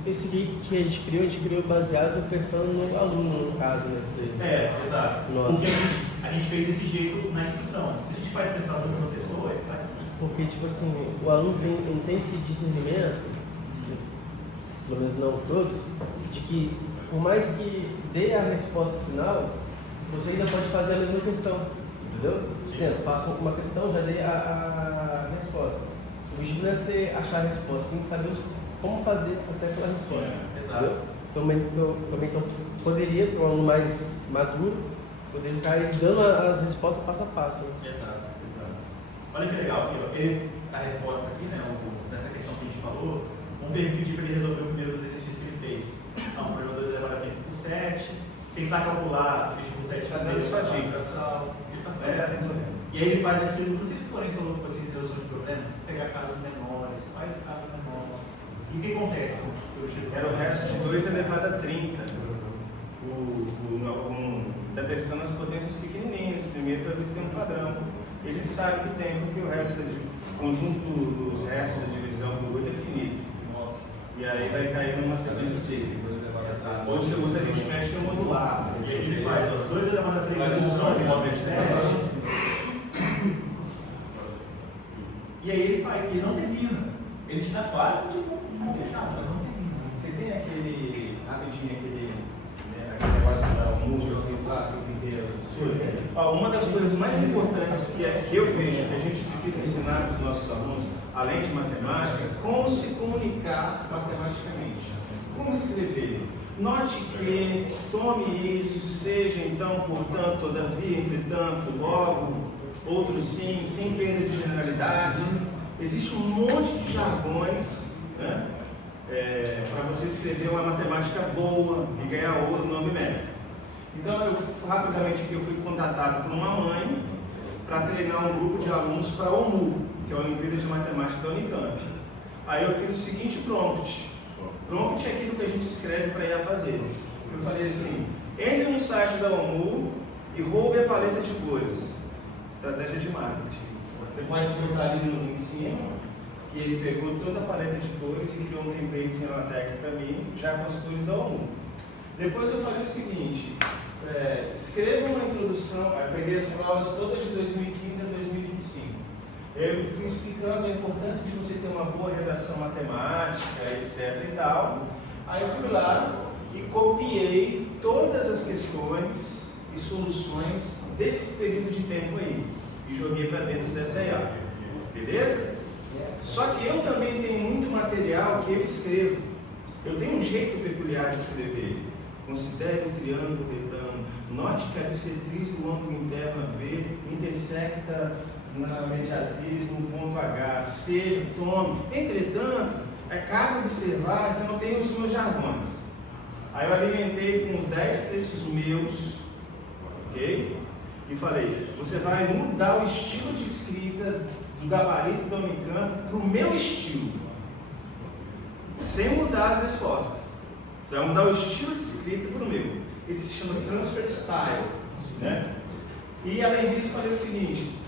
Esse link que a gente criou baseado pensando no aluno, no caso, nesse. Exato. Nossa. Porque a gente fez desse jeito na instrução. Se a gente faz pensando no professor, ele faz também. Porque, tipo assim, o aluno não tem esse discernimento, pelo menos não todos, de que por mais que dê a resposta final, você ainda pode fazer a mesma questão, entendeu? Por exemplo, faço uma questão, já dei a resposta. O objetivo não é você achar a resposta, sim saber como fazer até aquela resposta. Exato. Entendeu? Também poderia, para um aluno mais maduro, poderia estar aí dando as respostas passo a passo. Né? Exato. Olha que legal aqui, ó. A resposta aqui, né, dessa questão que a gente falou, vamos pedir para ele resolver o primeiro dos exercícios que ele fez. Então, o problema 2 elevado a 20 por 7, tentar calcular 20 por 7 Fazendo só dicas. E aí ele faz aquilo, não sei se forem falou com vocês, resolução de problemas, pegar casos menores, faz o caso menor. E o que acontece? Era o resto de 2 elevado a 30. Está testando as potências pequenininhas, primeiro para ver se tem um padrão. Ele sabe que tem, porque o resto, o conjunto dos restos da divisão do 8 é finito. Nossa. E aí vai cair numa sequência cíclica. Ou você usa aritmética modular. E aí ele faz os 2 elevado a 3 redução de modo 7. E aí ele faz, ele não termina. Ele está quase de completar, mas não termina. Você tem aquele, rapidinho, aquele negócio da música que eu fiz lá, que eu pintei as coisas? Uma das coisas mais importantes que eu vejo que a gente precisa ensinar para os nossos alunos, além de matemática, como se comunicar matematicamente. Como escrever. Note que, tome isso, seja, então, portanto, todavia, entretanto, logo, outro sim, sem perda de generalidade. Existe um monte de jargões, né, para você escrever uma matemática boa e ganhar ouro no numérico. Então, rapidamente aqui, eu fui contatado por uma mãe para treinar um grupo de alunos para a OMU, que é a Olimpíada de Matemática da Unicamp. Aí eu fiz o seguinte prompt. Prompt é aquilo que a gente escreve para ir a fazer. Eu falei assim: entre no site da OMU e roube a paleta de cores. Estratégia de marketing. Você pode botar ali no em cima, que ele pegou toda a paleta de cores e criou um template em LaTeX para mim, já com as cores da OMU. Depois eu falei o seguinte: escreva uma introdução. Eu peguei as provas todas de 2015 a 2025. Eu fui explicando a importância de você ter uma boa redação matemática, etc e tal. Aí eu fui lá e copiei todas as questões e soluções desse período de tempo aí e joguei para dentro dessa IA. Beleza? Só que eu também tenho muito material que eu escrevo. Eu tenho um jeito peculiar de escrever. Considere um triângulo retângulo. Note que a bissetriz do ângulo interno AB intersecta na mediatriz no ponto H, seja, tome. Entretanto, cabe observar, então eu tenho os meus jargões. Aí eu alimentei com uns 10 textos meus, ok? E falei, você vai mudar o estilo de escrita do gabarito da Unicamp para o meu estilo, sem mudar as respostas. Você vai mudar o estilo de escrita para o meu. Esse se chama transfer style, né? E além disso, falei o seguinte: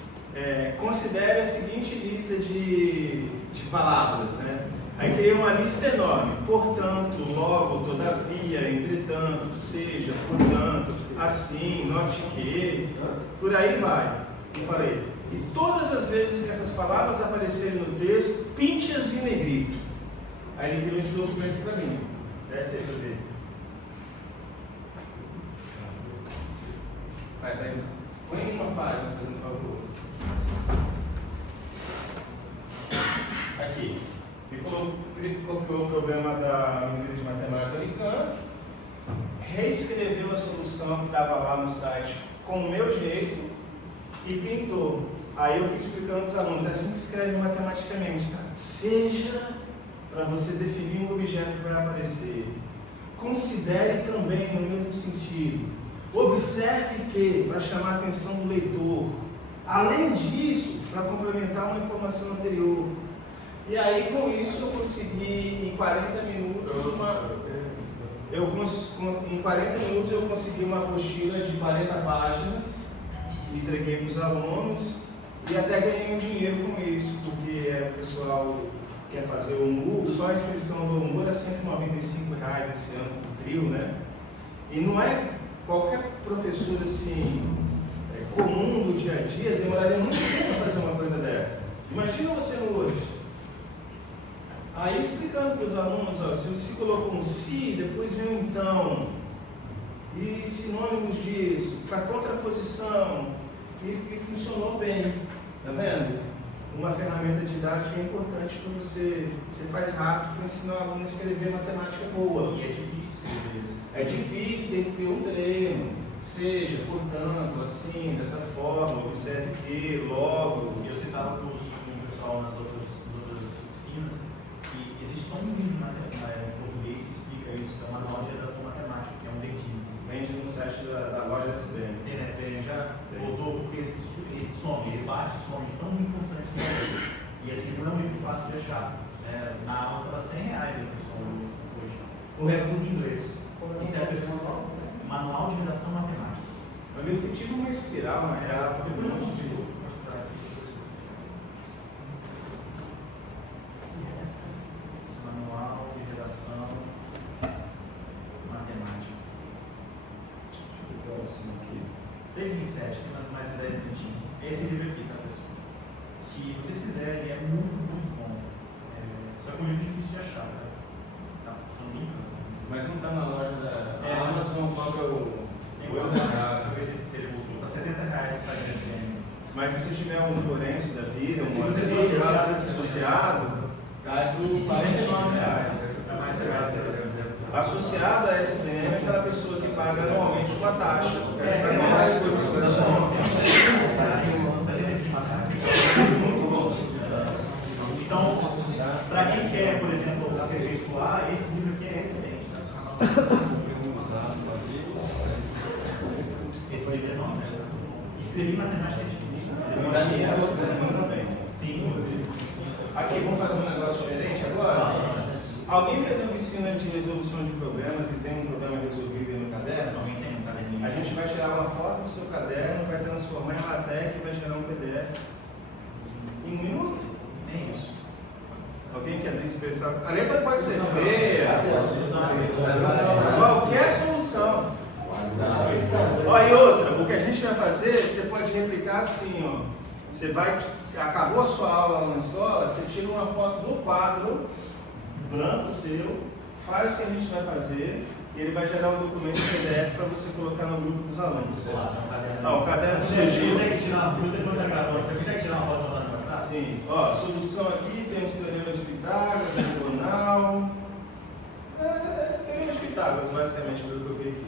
considere a seguinte lista de palavras, né? Aí criei uma lista enorme. Portanto, logo, todavia, entretanto, seja, portanto, assim, note que, por aí vai. Eu falei, e todas as vezes que essas palavras aparecerem no texto, pinte-as em negrito. Aí ele criou esse documento para mim. Desce aí para ver. Vai. Põe em uma página, fazendo favor. Aqui. Ele copiou o problema da medida de matemática americana, reescreveu a solução que estava lá no site com o meu jeito e pintou. Aí eu fui explicando para os alunos, é assim que escreve matematicamente, tá? Seja para você definir um objeto que vai aparecer. Considere também no mesmo sentido. Observe que, para chamar a atenção do leitor. Além disso, para complementar uma informação anterior. E aí, com isso, eu consegui, em 40 minutos, em 40 minutos eu consegui uma apostila de 40 páginas, entreguei para os alunos e até ganhei um dinheiro com isso, porque o pessoal quer fazer o UNGU, só a inscrição do UNGU era R$ 195 esse ano, o trio, né? E não é qualquer professor assim, comum do dia a dia, demoraria muito tempo para fazer uma coisa dessa. Imagina você no hoje. Aí explicando para os alunos, ó, se você colocou um se, depois vem um então, e sinônimos disso, para contraposição, e funcionou bem, tá vendo? Uma ferramenta didática é importante para você faz rápido para ensinar o aluno a escrever matemática boa. E é difícil escrever. É difícil, tem que ter um treino, seja, portanto, assim, dessa forma, observe que, logo. Eu citava com o pessoal nas outras oficinas, que existe só um livro em português que explica isso, que é o Manual de Redação Matemática, que é um dedinho. Vende no site da loja da SBM. Tem na SBM já? Voltou porque ele some, ele bate, some, tão importante que é. E assim, não é muito fácil de achar. Na aula estava R$100 hoje. O resto tudo em inglês. Isso é a questão Manual de Redação Matemática. Eu fui tipo uma espiral, uma real, Depois eu consigo mostrar aqui. Manual de Redação Matemática. assim aqui. 2007, tem mais de 10 minutinhos. Esse livro aqui, tá, pessoal? Se vocês quiserem, ele é muito, muito bom. Só que é um livro difícil de achar, tá? Tá custando muito. Mas não está na loja da Amazon, cobra o. Deixa eu ver se ele voltou. Tá R$70 no site da SBM. Mas se você tiver um Florencio da vida, um Se você for associado, cai por R$49. Tá mais legal. Associado à SBM é aquela pessoa que paga anualmente uma taxa para comprar as coisas por som. Muito bom. Então, para quem quer, por exemplo, aperfeiçoar, esse livro aqui é excelente. Esse livro é nosso. Escrever matemática é difícil. Sim. Aqui, vamos fazer um negócio diferente agora? Alguém fez a oficina de resolução de problemas e tem um problema resolvido aí no caderno? Alguém tem um caderninho? A gente vai tirar uma foto do seu caderno, vai transformar em LaTeX e vai gerar um PDF em 1 minuto. Nem isso. Alguém quer dispensar? A letra pode ser feia. Qualquer solução. Ó, e outra, o que a gente vai fazer, você pode replicar assim, ó. Você vai, acabou a sua aula lá na escola, você tira uma foto do quadro branco seu, faz o que a gente vai fazer e ele vai gerar um documento em PDF para você colocar no grupo dos alunos. Não, o caderno surgiu. Você consegue tirar uma foto você consegue tirar uma foto lá no WhatsApp? Sim, ó, solução aqui, tem um teorema de Pitágoras, diagonal. Teorema de Pitágoras, basicamente, pelo que eu vi aqui.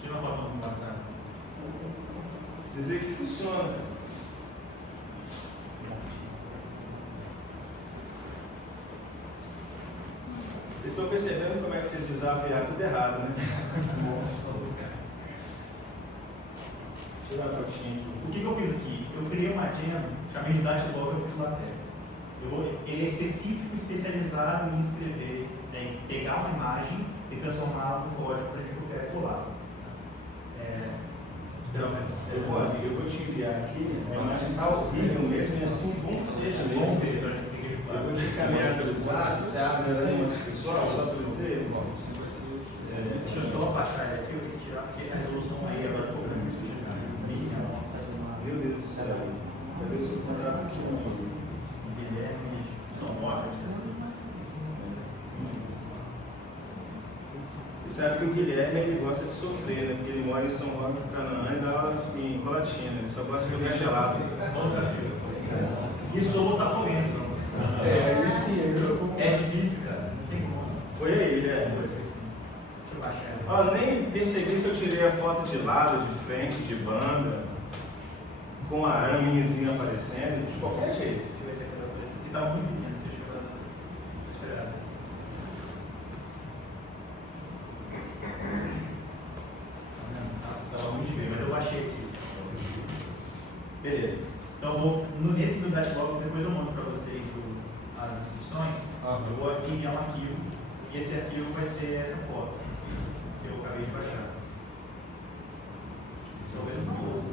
Tira uma foto no WhatsApp. Vocês veem que funciona. Vocês estão percebendo como é que vocês usavam errar tudo errado, né? Tirar a fotinha aqui. O que eu fiz aqui? Eu criei uma agenda, chamei de datilógrafo de LaTeX. Ele é específico, especializado em escrever, em pegar uma imagem e transformá-la no código para que eu quero colar. Eu vou te enviar aqui, a imagem está horrível mesmo, e assim bom que seja mesmo. Eu vou te encaminhar no WhatsApp, você abre as pessoal, só para dizer, irmão. Deixa eu só baixar ele aqui, eu tenho que tirar, porque a resolução aí agora ficou grande. Meu Deus do céu. Cadê o seu contrato aqui? Guilherme São Roque. E sabe que o Guilherme ele gosta de sofrer, né? Porque ele mora em São Roque do Canaã e dá aula em Colatina. Ele só gosta de jogar gelado. E sou botafoguense. É difícil, cara. Não tem como. Foi aí, né? Deixa eu baixar. Ó, nem percebi se eu tirei a foto de lado, de frente, de banda, com a araminhozinho aparecendo, de qualquer jeito. Deixa eu ver se aqui vai aparecer. Aqui tá muito pequeno, deixa eu esperar. Tava muito bem, mas eu baixei aqui. Beleza. Então nesse do Datlog, depois eu mando para vocês as instruções. Eu vou aqui enviar um arquivo. E esse arquivo vai ser essa foto que eu acabei de baixar. Só vejo uma coisa.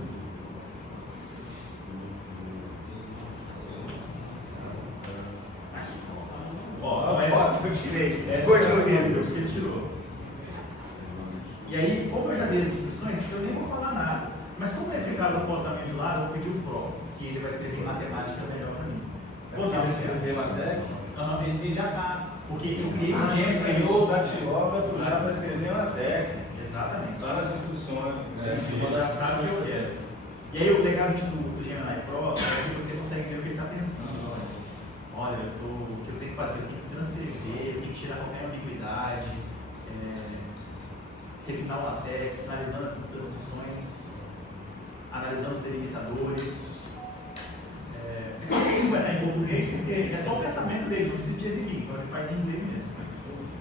Ó, essa foto que eu tirei. Coisa horrível. Que ele tirou. E aí, como eu já dei as instruções, eu nem vou falar nada. Mas como nesse caso a foto está meio de lado, eu vou pedir o Pro, que ele vai escrever em matemática melhor para mim. Vou dar um escrever na tech? Ele já está. Porque eu criei um Você gênero. criou o datilógrafo já para escrever na tech. Exatamente. Está nas instruções. Ele já sabe o que eu quero. E aí, o legal do Gemini Pro é que você consegue ver o que ele está pensando. Olha, o que eu tenho que fazer? Eu tenho que transcrever, eu tenho que tirar qualquer ambiguidade, refinar o LaTeX, finalizando as transcrições, analisando os delimitadores. Não vai dar em português porque é só o pensamento dele, não precisa de exibir, então ele faz em inglês mesmo.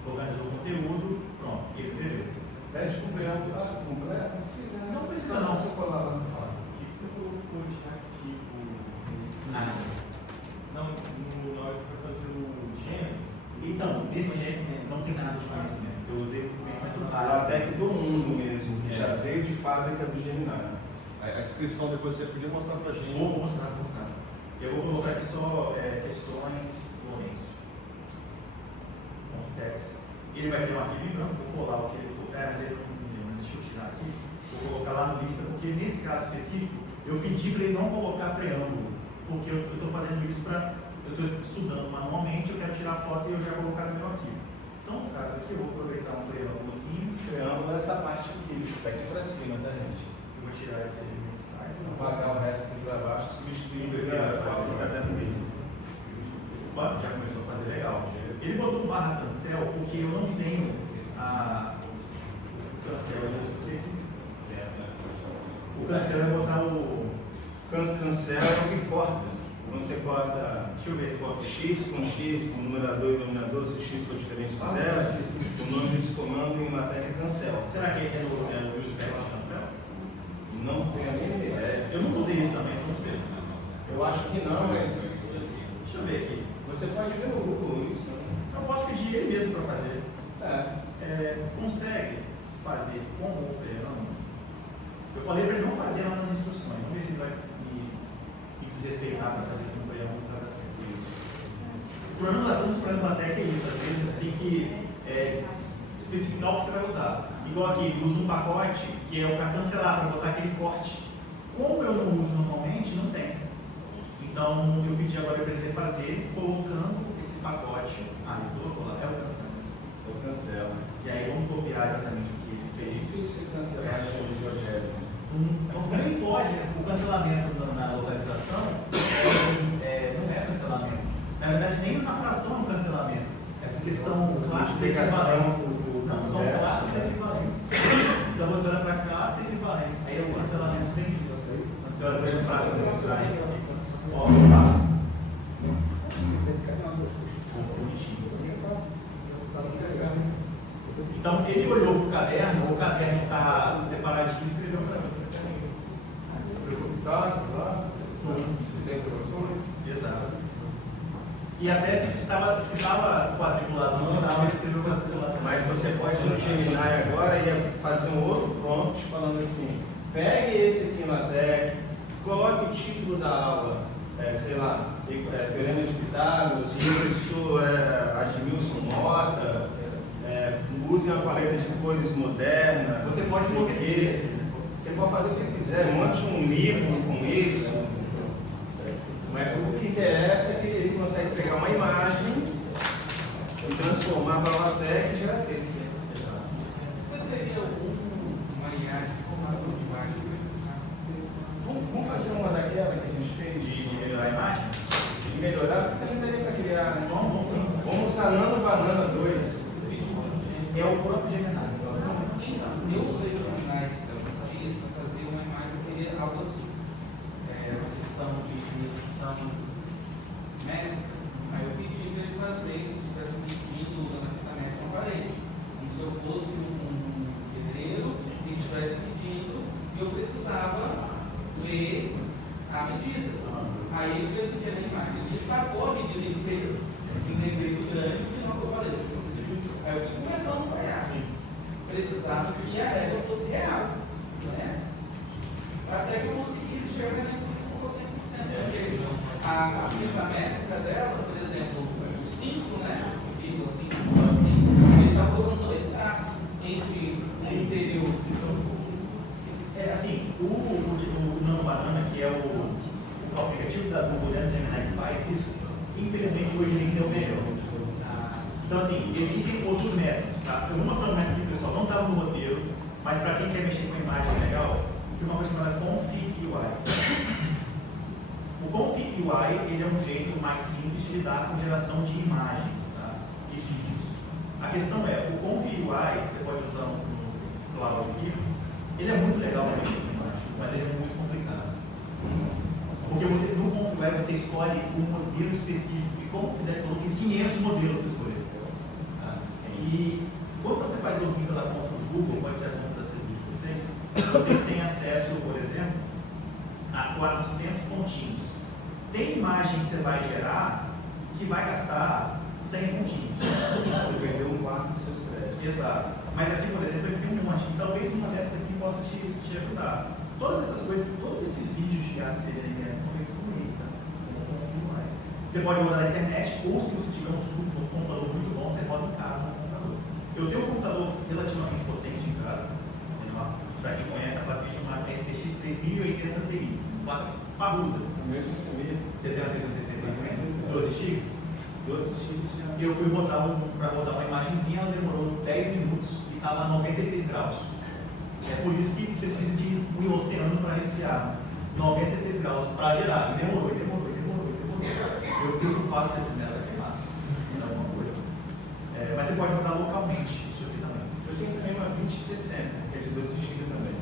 Organizou o conteúdo, pronto, ele escreveu. Pede com o completo, não precisa, né? Não precisa, não. Você colar lá. O que você colocou de arquivo? Não, na hora que você vai fazer o gênero. Então, desse gênero não tem nada de conhecimento. Eu usei o conhecimento O básico. LaTeX do mundo mesmo, que já veio de fábrica do Gemini. A descrição depois você podia mostrar pra gente. Vou mostrar. Eu vou colocar aqui só questões do Lourenço. Text. Ele vai ter um arquivo em branco, vou colar o que ele colocou. Mas ele não deixa eu tirar aqui. Vou colocar lá no lista, porque nesse caso específico, eu pedi para ele não colocar preâmbulo, porque eu estou fazendo isso para. Eu estou estudando manualmente, eu quero tirar a foto e eu já vou colocar no meu arquivo. Então, no caso aqui, eu vou aproveitar um preâmbulozinho. Preâmbulo é essa parte aqui, que está aqui para cima, tá, gente? Eu vou tirar esse aí. Apagar o resto aqui para baixo, substituir o Vai foto ficar dentro dele. Já começou a fazer legal. Ele botou um barra cancel porque eu não tenho o cancel. O cancel é botar o. Cancel é o que corta. Você corta. Deixa eu ver. X com X, numerador e denominador, se X for diferente de zero, o nome desse comando em LaTeX é cancel. Será que é no spec de cancel? Não tenho a mínima ideia. Eu nunca usei isso também, não sei. Eu acho que não, mas Deixa eu ver aqui. você pode ver no Google isso, né? Eu posso pedir ele mesmo para fazer. Consegue fazer com o preâmbulo? Eu falei para ele não fazer lá nas instruções. Vamos ver se ele vai me desrespeitar para fazer com o preâmbulo para dar certo. Um dos problemas da TEC é isso. Às vezes você tem que especificar o que você vai usar. Igual aqui, ele usa um pacote que é para cancelar, para botar aquele corte. Como eu não uso normalmente, não tem. Então, eu pedi agora para ele fazer, colocando esse pacote. Ele colocou lá, é o cancelamento. Eu cancelo. E aí, vamos copiar exatamente o que ele fez. Se você cancelar, chama de Rogério. Nem pode, o cancelamento na localização não é cancelamento. Na verdade, nem na fração é um cancelamento. É porque são classes equivalentes. Não, são classes equivalentes. Então você olha para classes equivalentes. Aí o cancelamento tem disso. Quando você olha para as classes, então ele olhou para o caderno está separadinho e escreveu para mim. Sistema de informações. Exato. E até se estava quadriculado no final, ele escreveu quadriculado. Mas você pode ir no Gemini agora e fazer um outro prompt falando assim: pegue esse aqui na TEC, coloque o título da aula sei lá, Teorema de Pitágoras, professor Admilson Mota, use uma paleta de cores moderna. Você pode enlouquecer. Você pode fazer o que você quiser, monte um livro com isso. Mas o que interessa é que ele consegue pegar uma imagem e transformar para uma técnica e gerar texto. Você teria uma IA de formação de imagem? Vamos fazer uma daquela que a gente fez De melhorar a imagem? de melhorar, porque também daria para criar, né? Vamos Sanando Banana 2. É o próprio Gemini. Eu usei o Gemini esses dias para fazer uma imagem que queria algo assim. Uma questão de edição médica. Aí eu pedi para ele fazer, se estivesse medindo, usando a fita métrica na parede. Como se eu fosse um pedreiro e estivesse medindo e eu precisava ver a medida. Aí ele fez o que na imagem? Ele destacou a medida inteira em negrito grande e não que eu falei. Aí eu fui começando a ganhar. Precisava que a régua fosse real. Né? Até que eu conseguisse chegar mais ou menos 100%. Porque a fita métrica dela, por exemplo, o 5, né? Ele está colocando 2 traços entre o interior. Assim, o Nano Banana, que é o aplicativo do governo Gemini que faz isso, infelizmente hoje ele deu melhor. Então, assim, existem outros métodos. Tá? Eu vou mostrar um método que o pessoal não estava no roteiro, mas para quem quer mexer com imagem legal, tem uma coisa chamada Config UI. O Config UI ele é um jeito mais simples de lidar com geração de imagens, tá? E vídeos. A questão é, o Config UI, você pode usar um cloud aqui, ele é muito legal para mexer com imagem, mas ele é muito complicado. Porque você, no Config UI você escolhe um modelo específico, e como o Fidesz falou, tem 500 modelos para escolher. E quando você faz o login pela conta do Google, pode ser a conta da serviço de vocês têm acesso, por exemplo, a 400 pontinhos. Tem imagem que você vai gerar que vai gastar 100 pontinhos. Você perdeu um quarto dos seus créditos. Exato. Mas aqui, por exemplo, ele tem um monte. E talvez uma dessas aqui possa te ajudar. Todas essas coisas, todos esses vídeos de ACD na internet são feitos com ele, tá? Você pode rodar na internet, ou se você tiver um computador muito bom, você roda em casa no computador. Eu tenho um computador relativamente potente em casa. Para quem conhece a placa de uma RTX 3080 Ti, parruda. Você tem uma 3080 também? 12 GB? 12 GB. Eu fui para rodar uma imagenzinha, ela demorou 10 minutos e estava a 96 graus. É por isso que precisa de um oceano para respirar. 96 graus para gerar. E demorou. Eu preocupado com esse metro queimado. Alguma coisa. Mas você pode rodar localmente isso aqui também. Eu tenho também uma 2060, que é de 12 GB também.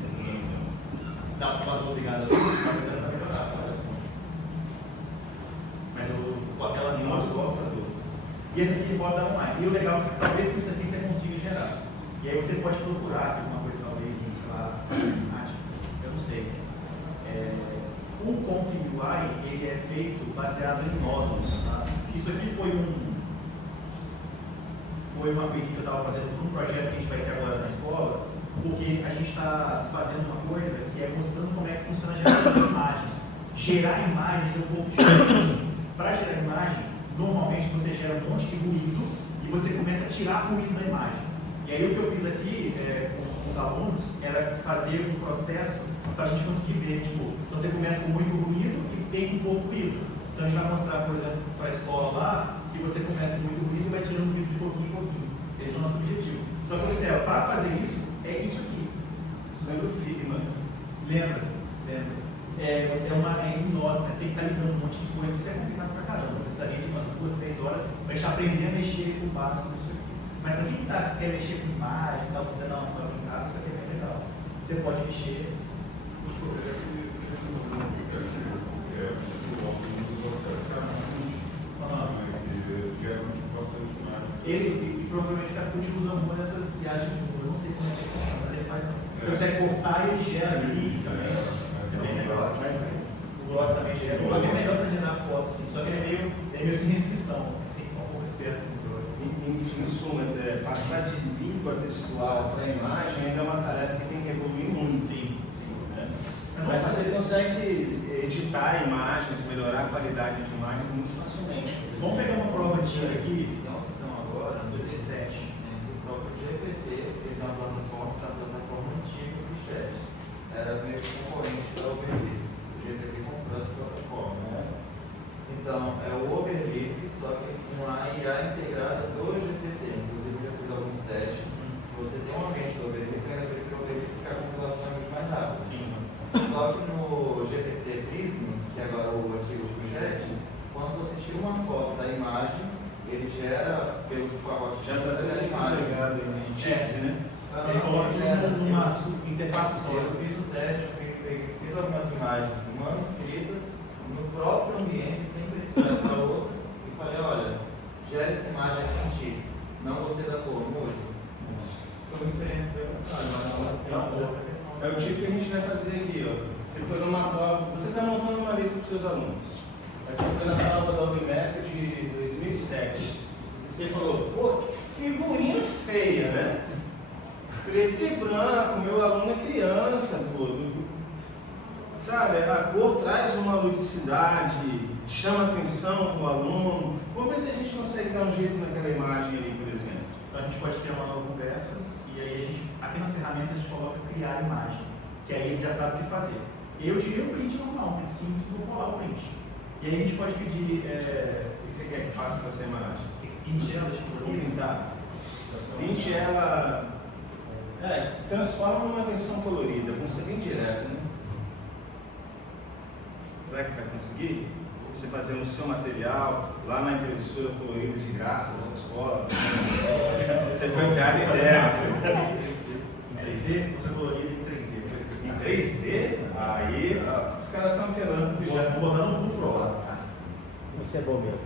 Dá para umas 12 ligadas para melhorar. Mas com aquela linha eu sou computador. E esse aqui pode dar online. E o legal é que talvez com isso aqui você consiga gerar. E aí você pode procurar alguma coisa, talvez, sei lá, eu não sei. O Config UI, ele é feito baseado em módulos. Tá? Isso aqui foi uma coisa que eu estava fazendo um projeto que a gente vai ter agora na escola, porque a gente está fazendo uma coisa que é mostrando como é que funciona a geração de imagens. Gerar imagens é um pouco diferente. Para gerar imagem, normalmente você gera um monte de ruído e você começa a tirar ruído da imagem. E aí o que eu fiz aqui com os alunos era fazer um processo para a gente conseguir ver, tipo, você começa com muito ruído e tem um pouco ruído. Então a gente vai mostrar, por exemplo, para a escola lá, que você começa com muito ruído e vai tirando ruído de pouquinho em pouquinho. Esse é o nosso objetivo. Só que você, para fazer isso, é isso aqui. Isso lembra o Figma. Lembra? Você é uma hipnose, né? Você tem que estar lidando um monte de coisa, isso é complicado pra caramba. Eu precisaria de umas 2, 3 horas para a gente aprender a mexer com o básico disso aqui. Mas para quem quer mexer com imagem, quiser dar uma brincada, isso aqui é bem legal. Você pode mexer. Ele provavelmente está usando uma dessas viagens de fundo, eu não sei como é que funciona, mas ele faz. Ele consegue cortar e ele gera ali também. É bem legal. Mas o blog também gera. O blog é melhor para gerar foto, assim, só que ele é meio sem restrição. Você tem que ficar um pouco esperto com o blog. Em suma, passar de língua textual para a imagem ainda é uma tarefa que tem que evoluir muito. Sim. Mas você consegue editar editar imagens, melhorar a qualidade de imagens muito facilmente. Vamos pegar uma prova antiga aqui. Tem uma opção agora, no 2007, o próprio GPT teve uma plataforma antiga do chat. Era meio que concorrente da Overleaf. O GPT comprou essa plataforma. Né? Então, é o Overleaf, só que com a IA integrada do GPT. Inclusive, eu já fiz alguns testes. Você tem um ambiente do Overleaf, mas a Overleaf fica a compilação muito mais rápida. Sim. Só que no GPT Prism, que é agora o antigo do chat, quando você tira uma foto da imagem, ele gera pelo pacote Já está tendo isso agregado em Chase, né? Ele coloca numa interface só. Eu fiz o teste, fiz algumas imagens manuscritas no próprio ambiente, sem precisar ir para outro, e falei, olha, gera essa imagem aqui em Chase. Não gostei da cor, mude. Foi uma experiência bem bacana. É o tipo que a gente vai fazer aqui, ó. Você foi numa prova, você está montando uma lista para os seus alunos. Aí você foi na prova da UBMEC de 2007. Você falou, pô, que figurinha feia, né? Preto e branco, meu aluno é criança, pô. Sabe, a cor traz uma ludicidade, chama atenção para o aluno. Vamos ver se a gente consegue dar um jeito naquela imagem ali, por exemplo. Então a gente pode ter uma nova conversa e aí a gente, aqui nas ferramentas a gente coloca criar imagem, que aí ele já sabe o que fazer. Eu tirei o print normal, um print simples, vou colar o print. E aí a gente pode pedir. O que você quer que faça com essa imagem? Print ela, deixa eu Vou pintar. Print ela. Transforma numa versão colorida, vamos ser bem direto, né? Será que vai conseguir? Você fazer no seu material, lá na impressora colorida de graça da sua escola. Você foi criar ideia. Em 3D? Você colorido em 3D. Em 3D? Aí, ó, os caras estão apelando já. Vou botar no Pro. Isso é bom mesmo.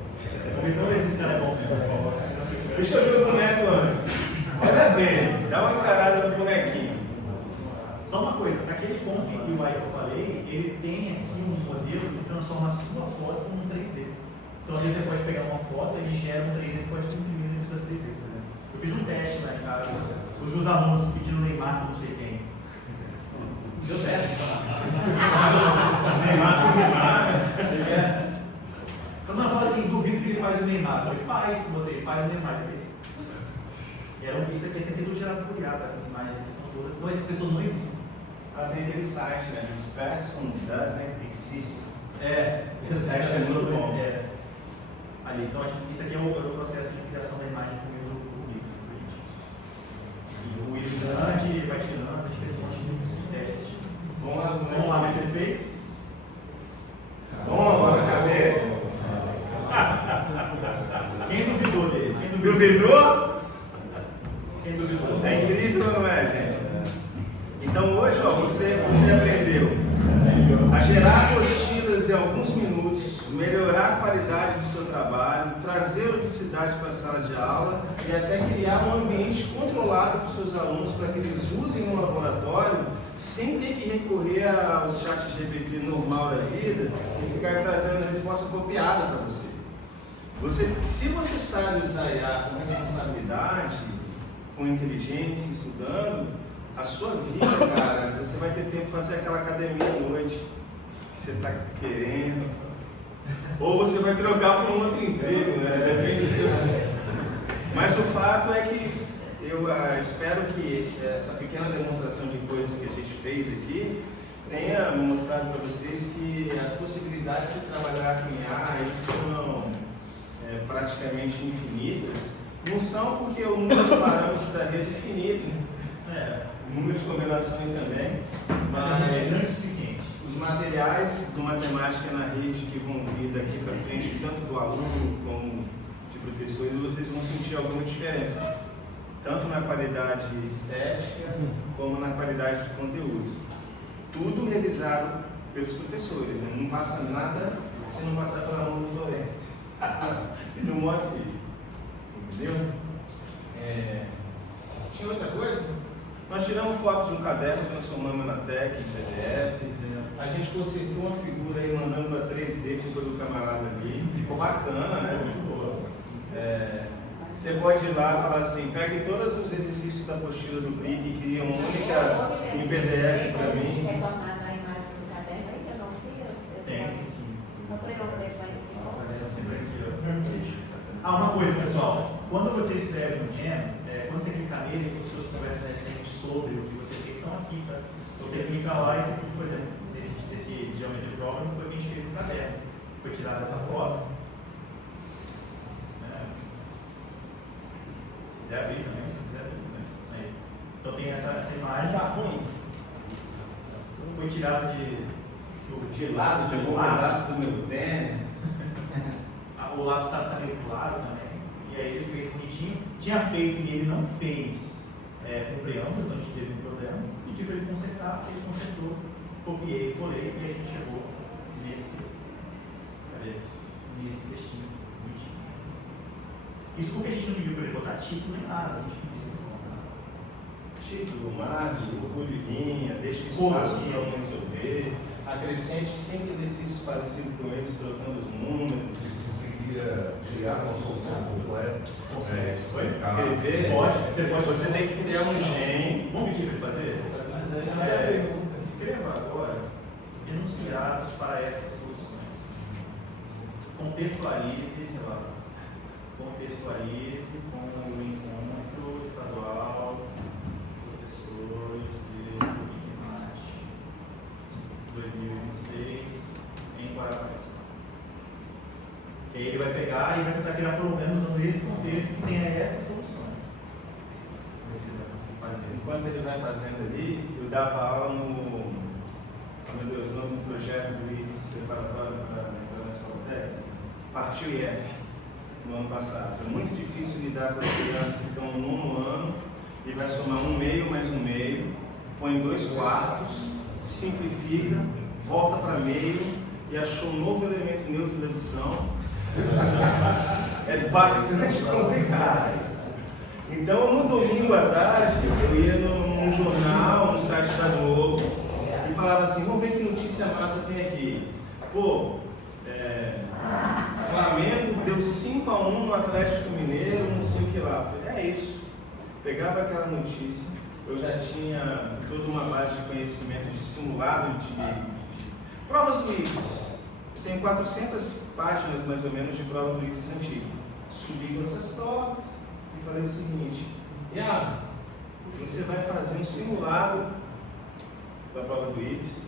Vamos ver se esse cara é bom mesmo. Deixa eu ver o boneco antes. Olha bem, dá uma encarada no bonequinho. Só uma coisa, aquele config UI que eu falei, ele tem aqui um modelo que transforma a sua foto em um 3D. Então, às vezes você pode pegar uma foto, ele gera um 3D, você pode imprimir no seu 3D, por exemplo. Eu fiz um teste lá em casa, os meus alunos pedindo Neymar, não sei quem. Deu certo. Neymar com Neymar. Quando ela fala assim, duvido que ele faz o Neymar, eu falei, faz, botei, faz o Neymar, fez. Esse aqui é tudo gerado por IA, essas imagens aqui são todas. Então, essas pessoas não existem. Ela tem aquele site, né? This person doesn't exist. Esse site é muito bom. bom. Ali, então, isso aqui é o processo de criação da imagem por meio do print. E o ídolo grande vai tirando, a gente fez um monte de testes. Vamos lá, mas ele fez. Toma na cabeça. Quem duvidou dele? Duvidou? Quem duvidou? É incrível, não é, gente? Então hoje, ó, você aprendeu a gerar apostilas em alguns minutos, melhorar a qualidade do seu trabalho, trazer ludicidade para a sala de aula e até criar um ambiente controlado para os seus alunos para que eles usem no laboratório sem ter que recorrer aos chats GPT normal da vida e ficar trazendo a resposta copiada para você. Se você sabe usar IA com responsabilidade, com inteligência, estudando, a sua vida, cara, você vai ter tempo de fazer aquela academia à noite que você está querendo. Ou você vai trocar por um outro emprego, né? Depende do seu. Mas o fato é que eu espero que essa pequena demonstração de coisas que a gente fez aqui tenha mostrado para vocês que as possibilidades de trabalhar com IA são praticamente infinitas. Não são porque o número de parâmetros da rede é infinito. O número de combinações também. Mas não é o suficiente. Os materiais de matemática na rede que vão vir daqui para frente, tanto do aluno como de professores, vocês vão sentir alguma diferença, tanto na qualidade estética como na qualidade de conteúdos. Tudo revisado pelos professores, né? Não passa nada se não passar pela mão do Florencio e do Moacir. Entendeu? Tinha outra coisa? Nós tiramos fotos de um caderno, transformamos na TEC, em PDF. A gente consertou uma figura aí, mandando para 3D, culpa do camarada ali. Ficou bacana, né? Muito boa. Você pode ir lá e falar assim, pegue todos os exercícios da apostila do BRIC e cria uma única em PDF para mim. Retornar na imagem do caderno ainda não tem? Tem. Ah, uma coisa, pessoal. Quando você escreve no Gen, quando você clicar nele, os seus conversas recentes sobre o que você fez estão aqui, tá? Você clica lá e você clica, por exemplo, nesse Geometry Problem foi o que a gente fez no caderno. Foi tirada essa foto. Se quiser abrir também, se quiser abrir também. Aí. Então tem essa imagem. Tá ruim. Foi tirada De lado, de algum pedaço do meu tênis. O lápis está meio claro também. E aí ele fez bonitinho. Tinha feito e ele não fez com preâmbulo, então a gente teve um problema. Pedi para ele consertar, ele consertou. Copiei, colei e aí a gente chegou nesse textinho bonitinho. Isso porque a gente não pediu para ele botar título nem nada, a gente não precisa Título, margem, orgulho de linha, deixa espaço para um resolver. Acrescente 5 exercícios parecidos com eles, trocando os números. Se queria criar uma solução completa, Escrever, pode. Você tem que criar um gen. Vamos pedir para ele fazer? Escreva agora enunciados para essas soluções. Contextualize, sei lá, contextualize com o encontro estadual de professores de matemática 2026 em Guarapari. E aí ele vai pegar e vai tentar criar problemas usando esse contexto que tenha essas soluções. Vamos ver se ele vai conseguir fazer isso. Enquanto ele vai fazendo ali, eu dava aula no. Oh, meu Deus, o nome do projeto do IFES, preparatório para entrar na escola técnica, partiu IF, no ano passado. É muito difícil lidar com as crianças que estão no nono ano e vai somar 1/2 mais 1/2, põe 2/4, simplifica, volta para meio e achou um novo elemento neutro da adição. É bastante complicado. Então, no domingo à tarde, eu ia num jornal, no site da Globo, e falava assim: vamos ver que notícia massa tem aqui. Pô, Flamengo deu 5-1 no Atlético Mineiro, não sei o que lá. Eu falei, é isso. Pegava aquela notícia, eu já tinha toda uma base de conhecimento de simulado de provas do IFES. Tem 400 páginas mais ou menos de prova do IFES antigas. Subi com essas provas e falei o seguinte: Iago, você vai fazer um simulado da prova do IFES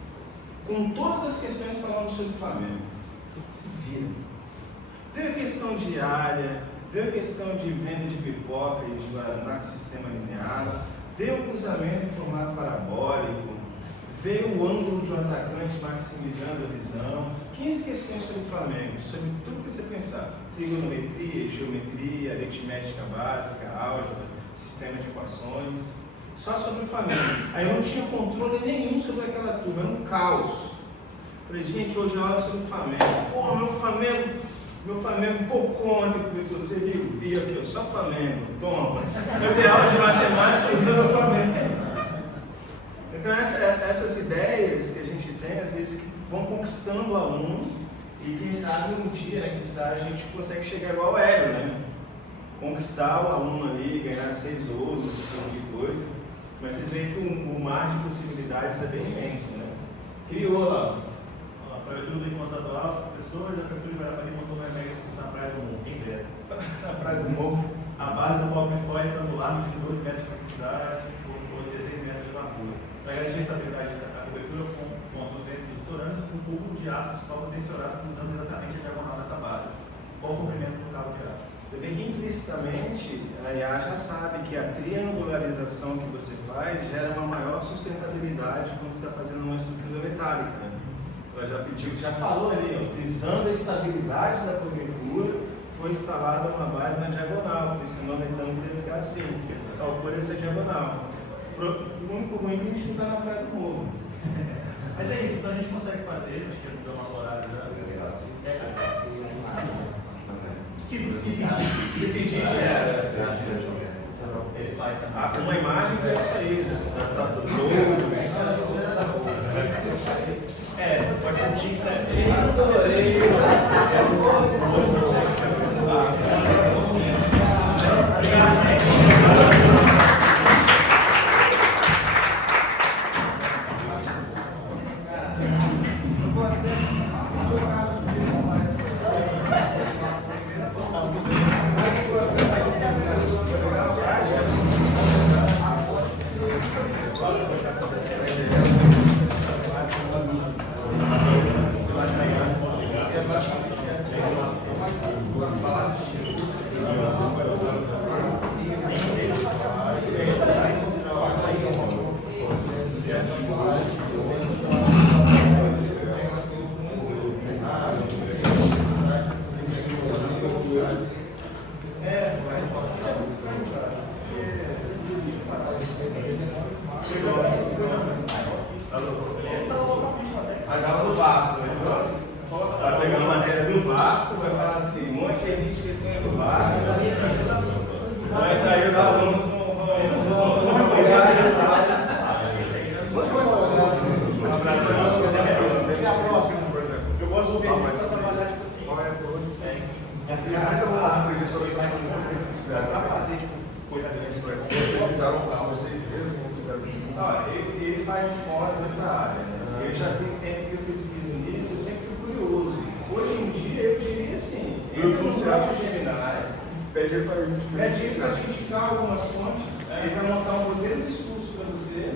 com todas as questões falando sobre o Flamengo. Se vira. Veio a questão de área, veio a questão de venda de pipoca e de guaraná com sistema linear, veio o cruzamento em formato parabólico, veio o ângulo de um atacante maximizando a visão, 15 questões sobre o Flamengo, sobre tudo que você pensar: trigonometria, geometria, aritmética básica, álgebra, sistema de equações, só sobre o Flamengo. Aí eu não tinha controle nenhum sobre aquela turma, era um caos. Falei, gente, hoje é hora sobre o Flamengo. Pô, meu Flamengo, pô, conta, professor, você viu aqui, ó, só Flamengo, toma. Eu dei aula de matemática e sobre o Flamengo. Então, essas ideias que a gente tem, às vezes, que vão conquistando o aluno, e quem sabe um dia, né, quem sabe a gente consegue chegar igual o Hélio, né? Conquistar o aluno ali, ganhar 6 ouros, esse tipo de coisa. Mas vocês veem que o mar de possibilidades é bem imenso, né? Criou lá. A prefeitura do encontro estadual, os professores, a prefeitura de Guarapari montou um remédio na Praia do Morro. Quem dera? Na Praia do Morro. A base do palco principal é retangular, de 12 metros de profundidade, por 16 metros de largura. Para garantir a estabilidade da cobertura com os ventos dos doutorandos, um cubo de aço principal foi tensionado usando exatamente a diagonal dessa base. Qual o comprimento do cabo virado? Você vê que implicitamente a IA já sabe que a triangularização que você faz gera uma maior sustentabilidade quando você está fazendo uma estrutura metálica. Né? Ela já pediu, já falou ali, ó, visando a estabilidade da cobertura, foi instalada uma base na diagonal, porque senão o retângulo ia ficar assim. Calcula essa diagonal. O único ruim é que a gente não está na Praia do Morro. Mas é isso, então a gente consegue fazer, acho que é do nosso horário já. Se decidir já era. Ele faz também. Uma imagem que é isso aí, da pode ser um Tix, né? Agora do Vasco, né? Vai pegar uma matéria do Vasco, vai falar assim, um monte de gente questões do Vasco. Mas aí os alunos vão Eu gosto do objetivo para trabalhar, tipo assim. Mas eu vou lá aprender sobre essas coisas que vocês fizeram. Para fazer, tipo, coisa grande. Vocês precisaram passar vocês mesmos ou fizeram? Ele faz pós nessa área, né? Eu já tenho tempo que eu pesquiso nisso, eu sempre fui curioso. Hoje em dia, eu diria assim, ele não sabe o Gemini, Pede para pede para te indicar algumas fontes, ele vai montar um roteiro de estudos para você.